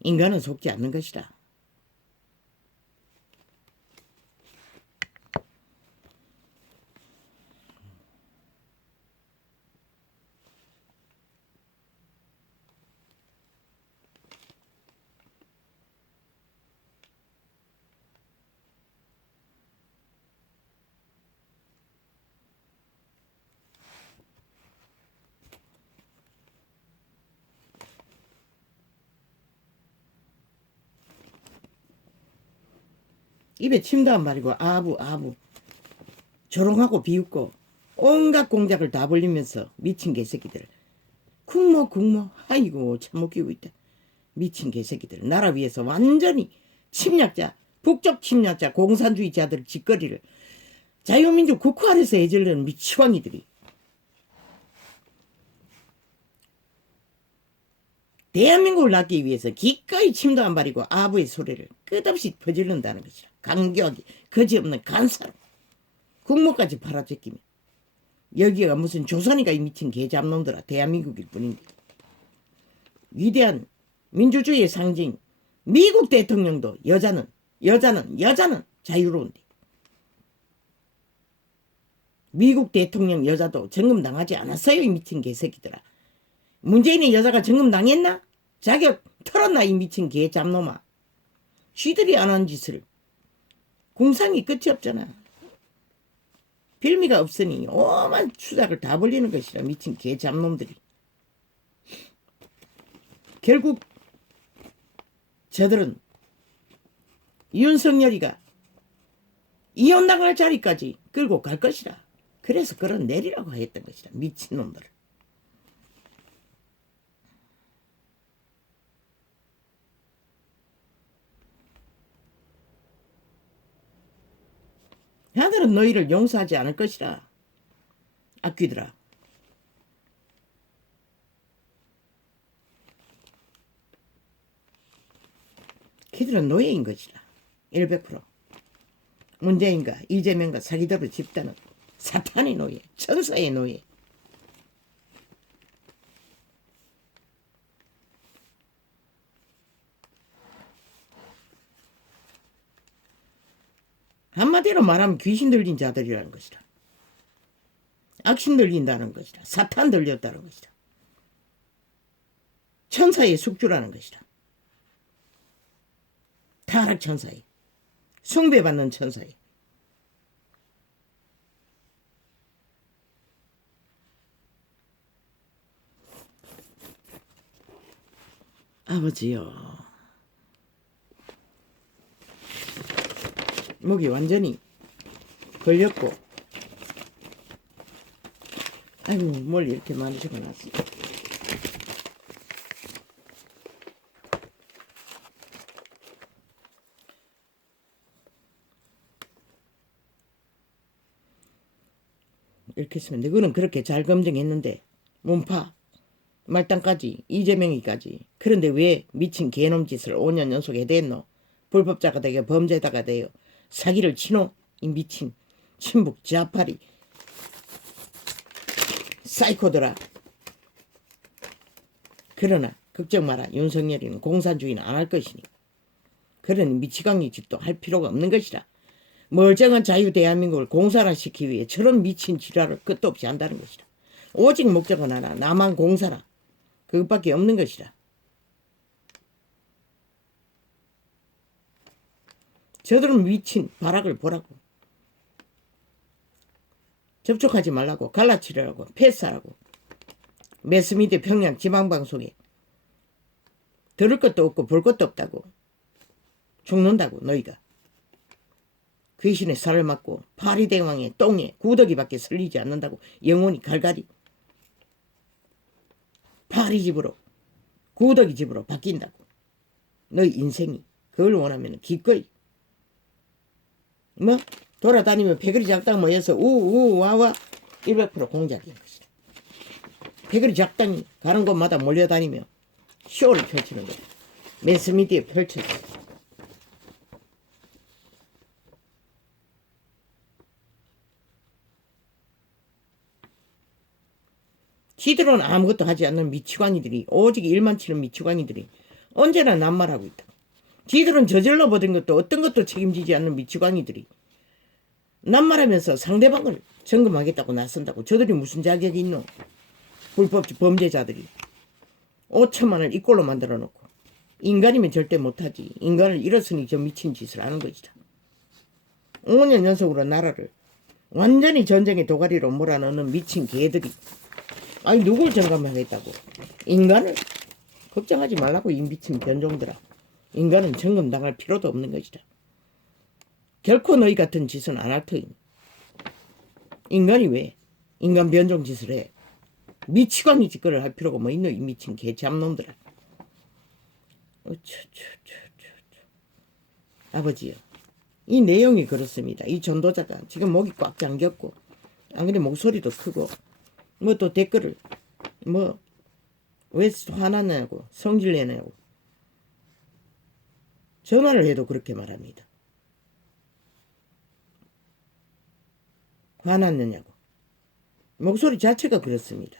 인간은 속지 않는 것이다. 입에 침도 안 바르고 아부 조롱하고 비웃고 온갖 공작을 다 벌리면서 미친 개새끼들. 국모 아이고 참 웃기고 있다. 미친 개새끼들. 나라 위해서 완전히 침략자 북쪽 침략자 공산주의자들 짓거리를 자유민주 국회 아래서 해질르는 미치광이들이 대한민국을 낳기 위해서 기꺼이 침도 안 바리고 아부의 소리를 끝없이 퍼질른다는 것이라. 강교하게 거지없는 간사로 국모까지 팔아제끼며 여기가 무슨 조선이가 이 미친 개잡놈들아. 대한민국일 뿐인데. 위대한 민주주의의 상징 미국 대통령도 여자는 자유로운데 미국 대통령 여자도 정금당하지 않았어요. 이 미친 개새끼들아. 문재인의 여자가 정금당했나? 자격 털었나 이 미친 개잡놈아. 쥐들이 안 한 짓을. 공상이 끝이 없잖아. 빌미가 없으니 오만 수작을 다 벌리는 것이라 미친 개잡놈들이. 결국 저들은 윤석열이가 이혼당할 자리까지 끌고 갈 것이라. 그래서 끌어내리라고 했던 것이라. 미친놈들. 하늘은 너희를 용서하지 않을 것이라. 악귀들아. 그들은 노예인 것이라. 100%. 문재인과 이재명과 사기더블 집단은 사탄의 노예, 천사의 노예. 한마디로 말하면 귀신 들린 자들이라는 것이다. 악신 들린다는 것이다. 사탄 들렸다는 것이다. 천사의 숙주라는 것이다. 타락 천사의, 숭배받는 천사의. 아버지요. 목이 완전히 걸렸고, 아이고 뭘 이렇게 많이 적어놨어. 이렇게 했으면 너는 그렇게 잘 검증했는데 문파 말단까지 이재명이까지. 그런데 왜 미친 개놈 짓을 5년 연속 해댔노? 불법자가 되고 범죄자가 되어 사기를 치노? 이 미친 친북 자파리 사이코들아. 그러나 걱정 마라. 윤석열이는 공산주의는 안 할 것이니. 그러니 미치광이 짓도 할 필요가 없는 것이라. 멀쩡한 자유 대한민국을 공산화시키기 위해 저런 미친 지랄을 끝도 없이 한다는 것이라. 오직 목적은 하나. 나만 공산화. 그것밖에 없는 것이라. 저들은 미친 발악을 보라고. 접촉하지 말라고. 갈라치려고. 패스하라고. 매스미디어 평양 지방방송에 들을 것도 없고 볼 것도 없다고. 죽는다고 너희가. 귀신의 살을 맞고 파리대왕의 똥에 구더기밖에 설리지 않는다고. 영혼이 갈갈이 파리집으로 구더기집으로 바뀐다고. 너희 인생이 그걸 원하면 기꺼이 뭐 돌아다니면 패거리 작당 모여서 우와와 100% 공작인 것이다. 패거리 작당이 가는 곳마다 몰려다니며 쇼를 펼치는 거다. 매스미디어에 펼쳤어. 지들은 아무것도 하지 않는 미치광이들이, 오직 일만 치는 미치광이들이 언제나 낱말하고 있다. 지들은 저질러 버린 것도 어떤 것도 책임지지 않는 미치광이들이 낱말하면서 상대방을 점검하겠다고 나선다고. 저들이 무슨 자격이 있노? 불법 범죄자들이 5천만 원을 이 꼴로 만들어 놓고. 인간이면 절대 못하지. 인간을 잃었으니 저 미친 짓을 하는 것이다. 5년 연속으로 나라를 완전히 전쟁의 도가리로 몰아넣는 미친 개들이 아니 누굴 점검하겠다고. 인간을 걱정하지 말라고. 이 미친 변종들아. 인간은 점검당할 필요도 없는 것이다. 결코 너희 같은 짓은 안 할 터이니. 인간이 왜 인간 변종 짓을 해? 미치광이 짓거리를 할 필요가 뭐 있노? 이 미친 개잡놈들아. 아버지요. 이 내용이 그렇습니다. 이 전도자가 지금 목이 꽉 잠겼고 안 그래 목소리도 크고 뭐 또 댓글을 뭐 왜 화났냐고 성질내냐고 전화를 해도 그렇게 말합니다. 화났느냐고. 목소리 자체가 그렇습니다.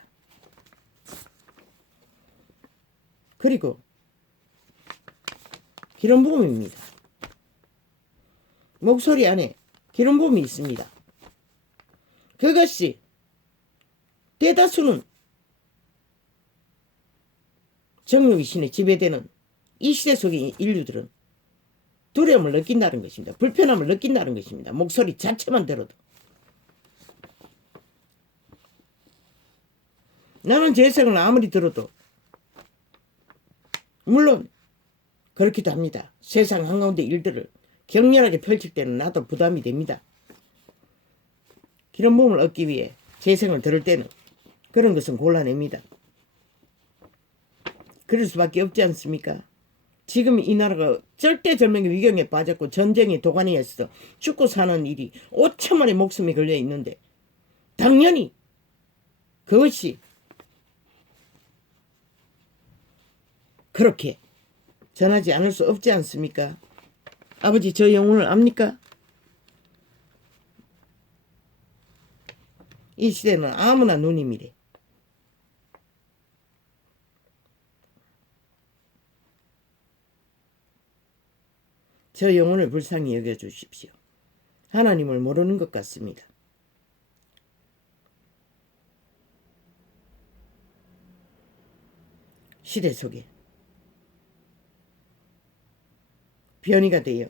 그리고 기름부음입니다. 목소리 안에 기름부음이 있습니다. 그것이 대다수는 정욕의 신에 지배되는 이 시대 속의 인류들은 두려움을 느낀다는 것입니다. 불편함을 느낀다는 것입니다. 목소리 자체만 들어도. 나는 재생을 아무리 들어도 물론 그렇기도 합니다. 세상 한가운데 일들을 격렬하게 펼칠 때는 나도 부담이 됩니다. 기름부음을 얻기 위해 재생을 들을 때는 그런 것은 곤란합니다. 그럴 수밖에 없지 않습니까? 지금 이 나라가 절대절명의 위경에 빠졌고 전쟁의 도가니에서 죽고 사는 일이 5천만의 목숨이 걸려 있는데 당연히 그것이 그렇게 전하지 않을 수 없지 않습니까? 아버지 저 영혼을 압니까? 이 시대는 아무나 눈이 미래. 저 영혼을 불쌍히 여겨주십시오. 하나님을 모르는 것 같습니다. 시대 속에 변이가 되어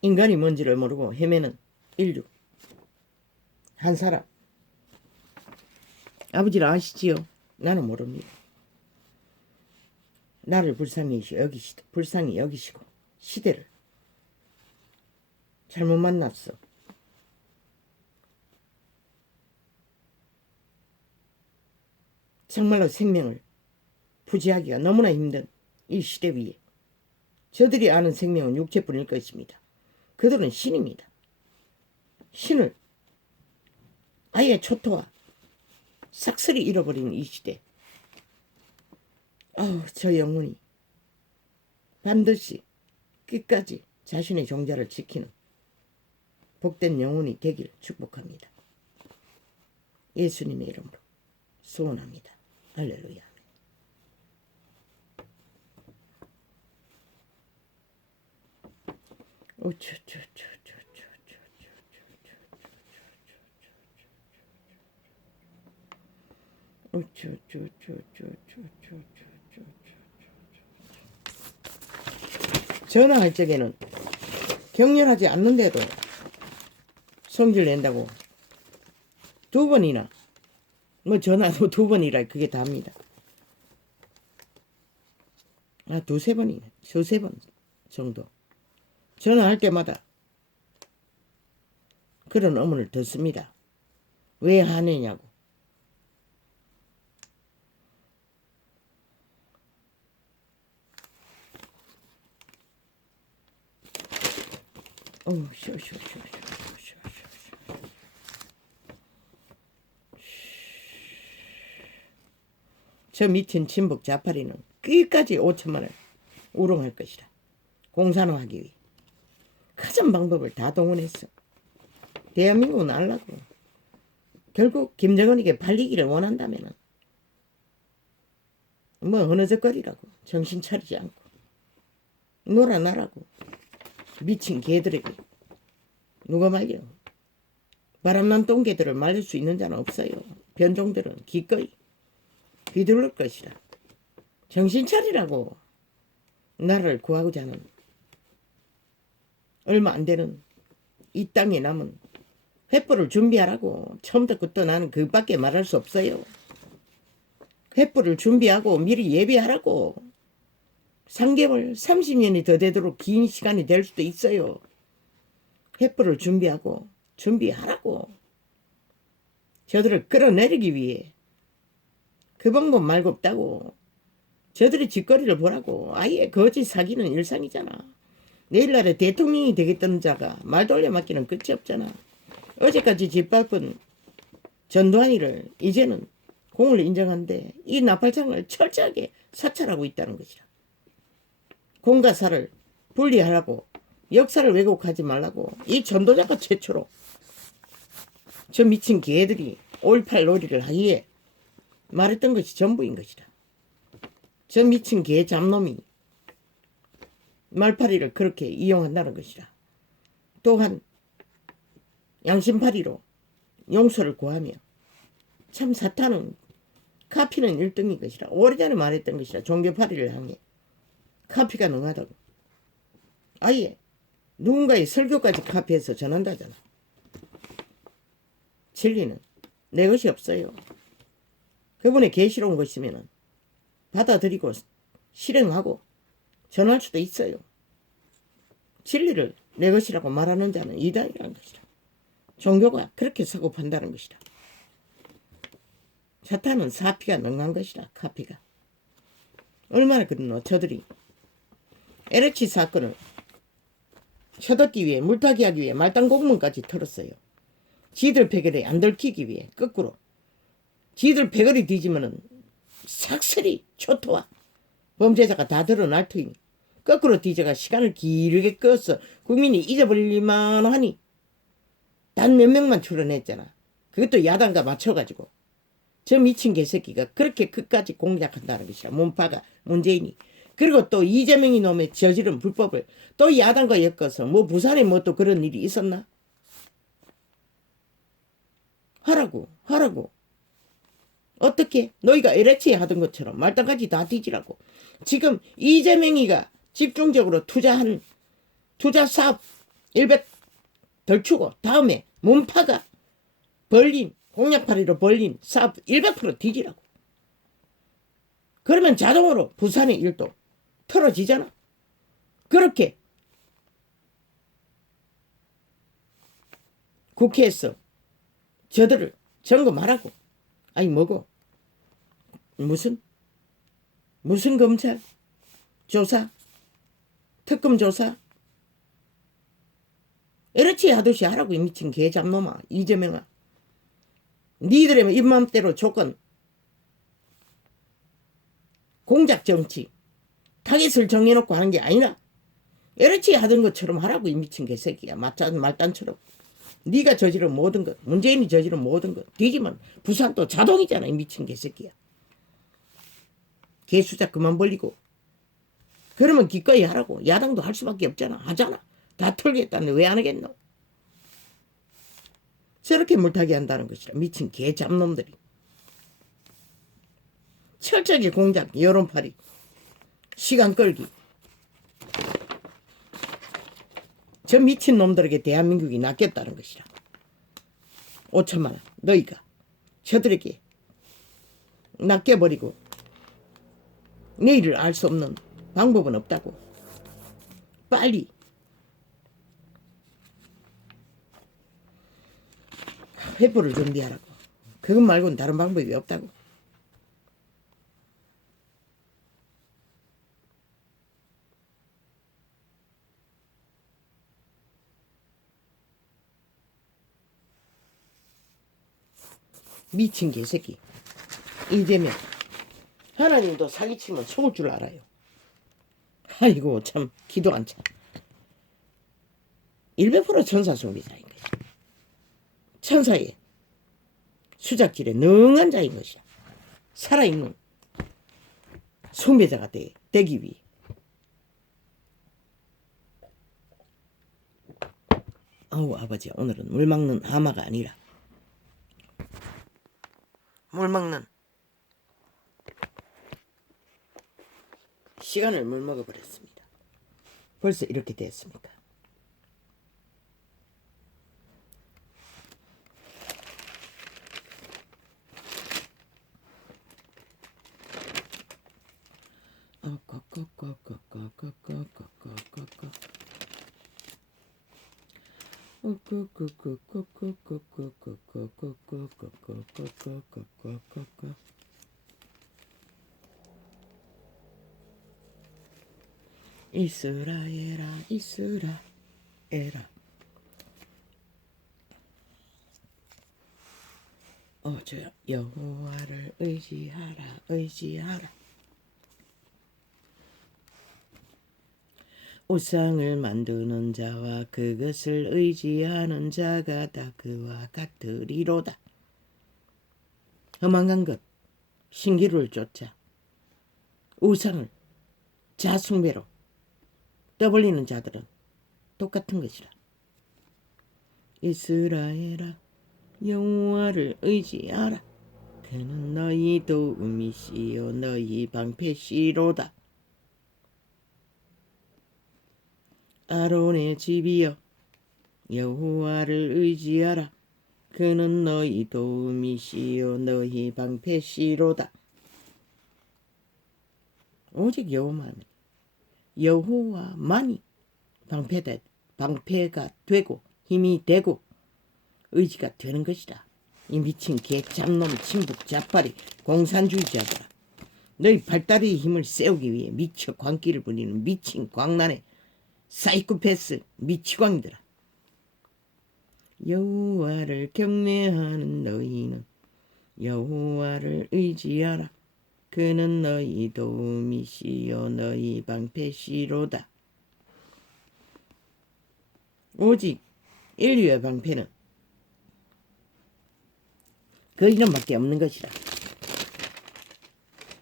인간이 뭔지를 모르고 헤매는 인류. 한 사람. 아버지를 아시지요? 나는 모릅니다. 나를 불쌍히 여기시고 시대를 잘못 만났어. 정말로 생명을 부지하기가 너무나 힘든 이 시대 위에 저들이 아는 생명은 육체뿐일 것입니다. 그들은 신입니다. 신을 아예 초토화 싹쓸이 잃어버린 이 시대. 저 영혼이 반드시 끝까지 자신의 종자를 지키는 복된 영혼이 되길 축복합니다. 예수님의 이름으로 소원합니다. 할렐루야. 전화할 적에는 격렬하지 않는데도 성질 낸다고 두 번이나 전화도 두 번이라 그게 답니다. 두세 번이네. 두세 번 정도 전화할 때마다 그런 어문을 듣습니다. 왜 하느냐고. 저 미친 진복 자파리는 끝까지 5천만을 우롱할 것이다. 공산화하기 위해 가진 방법을 다 동원했어. 대한민국은 알라고. 결국 김정은에게 발리기를 원한다면은 흐느적거리라고. 정신 차리지 않고 놀아나라고. 미친 개들에게 누가 말려. 바람난 똥개들을 말릴 수 있는 자는 없어요. 변종들은 기꺼이 비둘을 것이라. 정신 차리라고. 나라를 구하고자 하는 얼마 안 되는 이 땅에 남은 횃불을 준비하라고. 처음부터 끝도 나는 그밖에 말할 수 없어요. 횃불을 준비하고 미리 예비하라고. 3개월, 30년이 더 되도록 긴 시간이 될 수도 있어요. 횃불을 준비하라고. 저들을 끌어내리기 위해. 그 방법 말고 없다고. 저들의 짓거리를 보라고. 아예 거짓 사기는 일상이잖아. 내일날에 대통령이 되겠다는 자가 말 돌려막기는 끝이 없잖아. 어제까지 짓밟은 전두환이를 이제는 공을 인정한데 이 나팔장을 철저하게 사찰하고 있다는 것이야. 공과 사를 분리하라고. 역사를 왜곡하지 말라고. 이 전도자가 최초로 저 미친 개들이 5.18 놀이를 하기에 말했던 것이 전부인 것이다. 저 미친 개 잡놈이 말파리를 그렇게 이용한다는 것이다. 또한 양심파리로 용서를 구하며 참 사탄은 카피는 1등인 것이라 오래전에 말했던 것이라 종교파리를 향해 카피가 능하다고. 아예 누군가의 설교까지 카피해서 전한다잖아. 진리는 내 것이 없어요. 그분의 계시로운 것이면 받아들이고 실행하고 전할 수도 있어요. 진리를 내 것이라고 말하는 자는 이단이라는 것이다. 종교가 그렇게 사고 판다는 것이다. 사탄은 사피가 능한 것이다. 카피가. 얼마나 그러노. 저들이 LH 사건을 쳐듣기 위해 물타기 하기 위해 말단 공문까지 털었어요. 지들 패거리 안 들키기 위해 거꾸로 지들 패거리 뒤지면은 삭슬이 초토화 범죄자가 다 드러날 터이니 거꾸로 뒤져가 시간을 길게 끌어서 국민이 잊어버릴만 하니 단 몇 명만 출연했잖아. 그것도 야당과 맞춰가지고 저 미친 개새끼가 그렇게 끝까지 공략한다는 것이야. 문파가 문재인이. 그리고 또 이재명이 놈의 저지른 불법을 또 야당과 엮어서 뭐 부산에 뭐 또 그런 일이 있었나? 하라고. 어떻게? 너희가 LH 하던 것처럼 말단까지 다 뒤지라고. 지금 이재명이가 집중적으로 투자 사업 100 덜 추고 다음에 문파가 벌린 공약파리로 벌린 사업 100% 뒤지라고. 그러면 자동으로 부산의 일도 털어지잖아. 그렇게 국회에서 저들을 점검하라고. 아니 뭐고 무슨 검찰 조사 특검 조사 LH 하듯이 하라고. 이 미친 개잡놈아. 이재명아. 니들의 입맘대로 조건 공작 정치 타깃을 정해놓고 하는 게 아니라 LH 하던 것처럼 하라고. 이 미친 개새끼야. 말단처럼. 네가 저지른 모든 것 문재인이 저지른 모든 것 뒤지면 부산 또 자동이잖아. 이 미친 개새끼야. 개수작 그만 벌리고 그러면 기꺼이 하라고. 야당도 할 수밖에 없잖아. 하잖아. 다 털겠다는데 왜 안 하겠노? 저렇게 물타기 한다는 것이라. 미친 개 잡놈들이. 철저하게 공작 여론팔이 시간 끌기. 저 미친 놈들에게 대한민국이 낫겠다는 것이라. 5천만 원 너희가 저들에게 낚여버리고 내일을 알 수 없는 방법은 없다고. 빨리 회부를 준비하라고. 그것 말고는 다른 방법이 없다고. 미친 개새끼 이재명. 하나님도 사기치면 속을 줄 알아요. 아이고 참 기도 안 차. 100% 천사 숭배자인 것이야. 천사의 수작질에 능한 자인 것이야. 살아있는 숭배자가 되기 위해. 아우 아버지 오늘은 물 막는 하마가 아니라 물 먹는 시간을 물 먹어버렸습니다. 벌써 이렇게 됐습니까? 이스라엘아 이스라엘아 어저 여호와를 의지하라. 우상을 만드는 자와 그것을 의지하는 자가 다 그와 같으리로다. 허망한 것, 신기루를 쫓아 우상을 자숭배로 떠벌리는 자들은 똑같은 것이라. 이스라엘아, 여호와를 의지하라. 그는 너희 도움이시요 너희 방패시로다. 아론의 집이여, 여호와를 의지하라. 그는 너희 도움이시요 너희 방패시로다. 오직 여호와만이 방패가 되고 힘이 되고 의지가 되는 것이다. 이 미친 개 잡놈 친북 자빠리 공산주의자들아, 너희 발다리의 힘을 세우기 위해 미쳐 광기를 부리는 미친 광란의 사이코패스 미치광이들아, 여호와를 경외하는 너희는 여호와를 의지하라. 그는 너희 도움이시요 너희 방패시로다. 오직 인류의 방패는 그 이름밖에 없는 것이라.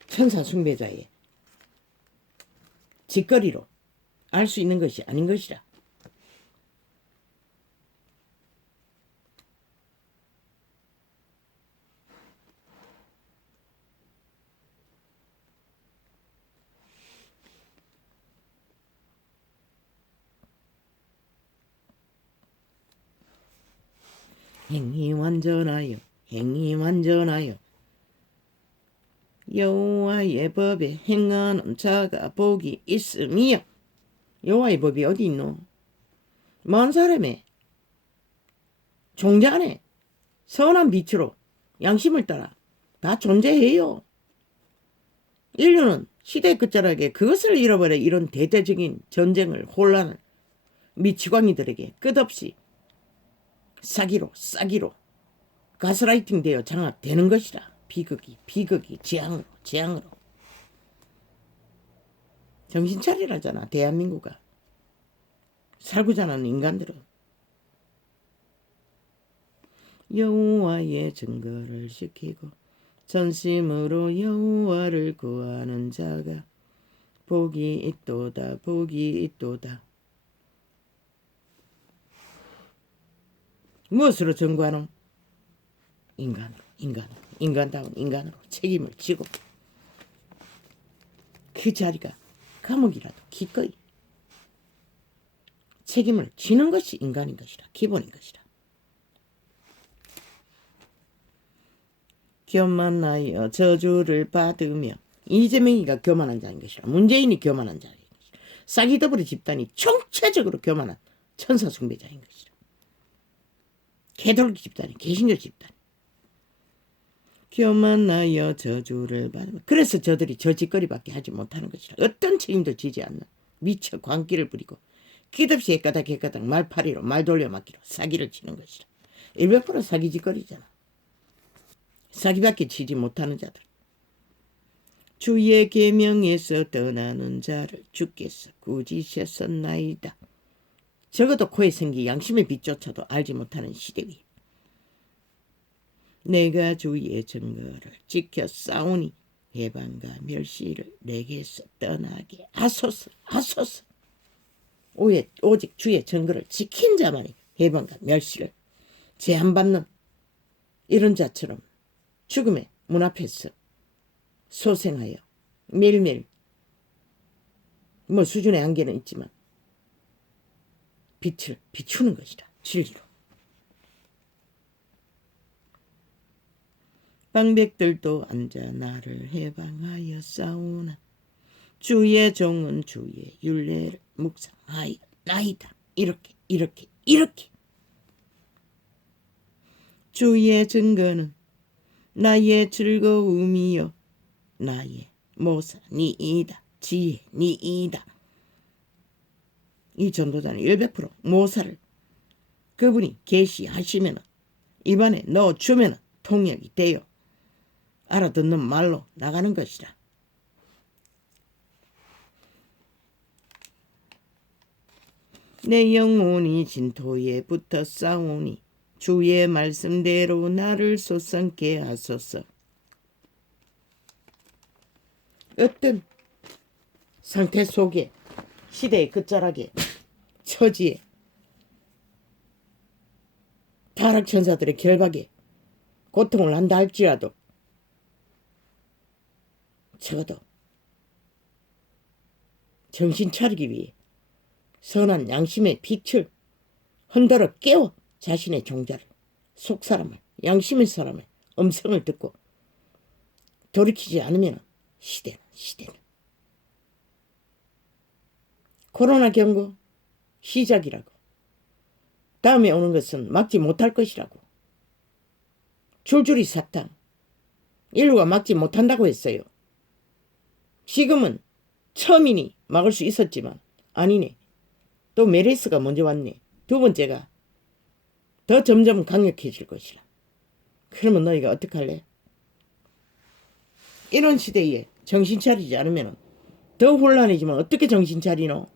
천사 숭배자의 짓거리로 알 수 있는 것이 아닌 것이라. 행이 완전하여 행이 완전하여 여호와의 법에 행하는 자가 복이 있으며. 여호와의 법이 어디 있노? 먼 사람의 종자 안에 선한 빛으로 양심을 따라 다 존재해요. 인류는 시대 끝자락에 그것을 잃어버려 이런 대대적인 전쟁을 혼란을 미치광이들에게 끝없이 사기로 가스라이팅 되어 장악되는 것이라. 비극이 재앙으로 정신 차리라잖아. 대한민국아, 살고자 하는 인간들은. 여호와의 증거를 지키고 전심으로 여호와를 구하는 자가 복이 있도다. 복이 있도다. 무엇으로 증거하노? 인간다운 인간으로 책임을 지고 그 자리가 감옥이라도 기꺼이 책임을 지는 것이 인간인 것이라. 기본인 것이라. 교만하여 저주를 받으며. 이재명이가 교만한 자인 것이라. 문재인이 교만한 자인 것이라. 싹이더블의 집단이 총체적으로 교만한 천사 숭배자인 것이라. 개돌기 집단이, 개신교 집단이 교만하여 저주를 받으며. 그래서 저들이 저 짓거리밖에 하지 못하는 것이라. 어떤 책임도 지지 않는 미쳐 광기를 부리고 끝없이 헷가닥 말파리로 말 돌려막기로 사기를 치는 것이라. 100% 사기 짓거리잖아. 사기밖에 치지 못하는 자들. 주의 계명에서 떠나는 자를 주께서 꾸짖으셨나이다. 적어도 코에 생기 양심의 빛조차도 알지 못하는 시대 위에 내가 주의 증거를 지켜 싸우니 해방과 멸시를 내게서 떠나게 하소서. 오직 주의 증거를 지킨 자만이 해방과 멸시를 제한받는 이런 자처럼 죽음의 문 앞에서 소생하여 매일매일 수준의 한계는 있지만 빛을 비추는 것이다. 진리로. 방백들도 앉아 나를 해방하여 싸우나 주의 종은 주의 율례를 묵상하여 나이다. 이렇게 주의 증거는 나의 즐거움이요 나의 모사니이다. 지혜니이다. 이 전도자는 100% 모사를 그분이 계시하시면 입안에 넣어주면 통역이 되어 알아듣는 말로 나가는 것이라. 내 영혼이 진토에 붙어 싸우니 주의 말씀대로 나를 솟상케 하소서. 어떤 상태 속에 시대의 끝자락에 처지에 타락천사들의 결박에 고통을 한다 할지라도 적어도 정신 차리기 위해 선한 양심의 빛을 흔들어 깨워 자신의 종자를 속사람을 양심의 사람의 음성을 듣고 돌이키지 않으면 시대는 코로나 경고 시작이라고. 다음에 오는 것은 막지 못할 것이라고. 줄줄이 사탕. 인류가 막지 못한다고 했어요. 지금은 처음이니 막을 수 있었지만 아니네. 또 메르스가 먼저 왔네. 두 번째가 더 점점 강력해질 것이라. 그러면 너희가 어떡할래? 이런 시대에 정신 차리지 않으면 더 혼란해지면 어떻게 정신 차리노?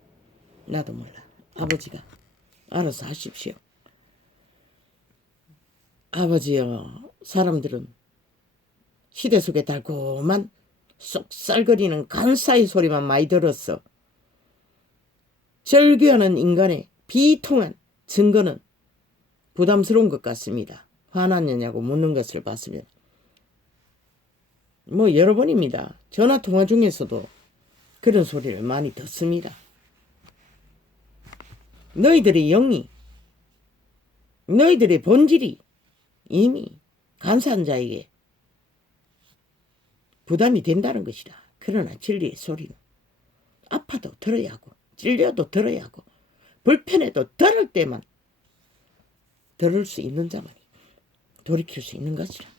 나도 몰라. 아버지가 알아서 하십시오. 아버지여, 사람들은 시대 속에 달콤한 쏙살거리는 간사의 소리만 많이 들었어. 절규하는 인간의 비통한 증거는 부담스러운 것 같습니다. 화났느냐고 묻는 것을 봤으면 여러 번입니다. 전화통화 중에서도 그런 소리를 많이 듣습니다. 너희들의 영이, 너희들의 본질이 이미 간사한 자에게 부담이 된다는 것이다. 그러나 진리의 소리는 아파도 들어야 하고 찔려도 들어야 하고 불편해도 들을 때만 들을 수 있는 자만이 돌이킬 수 있는 것이라.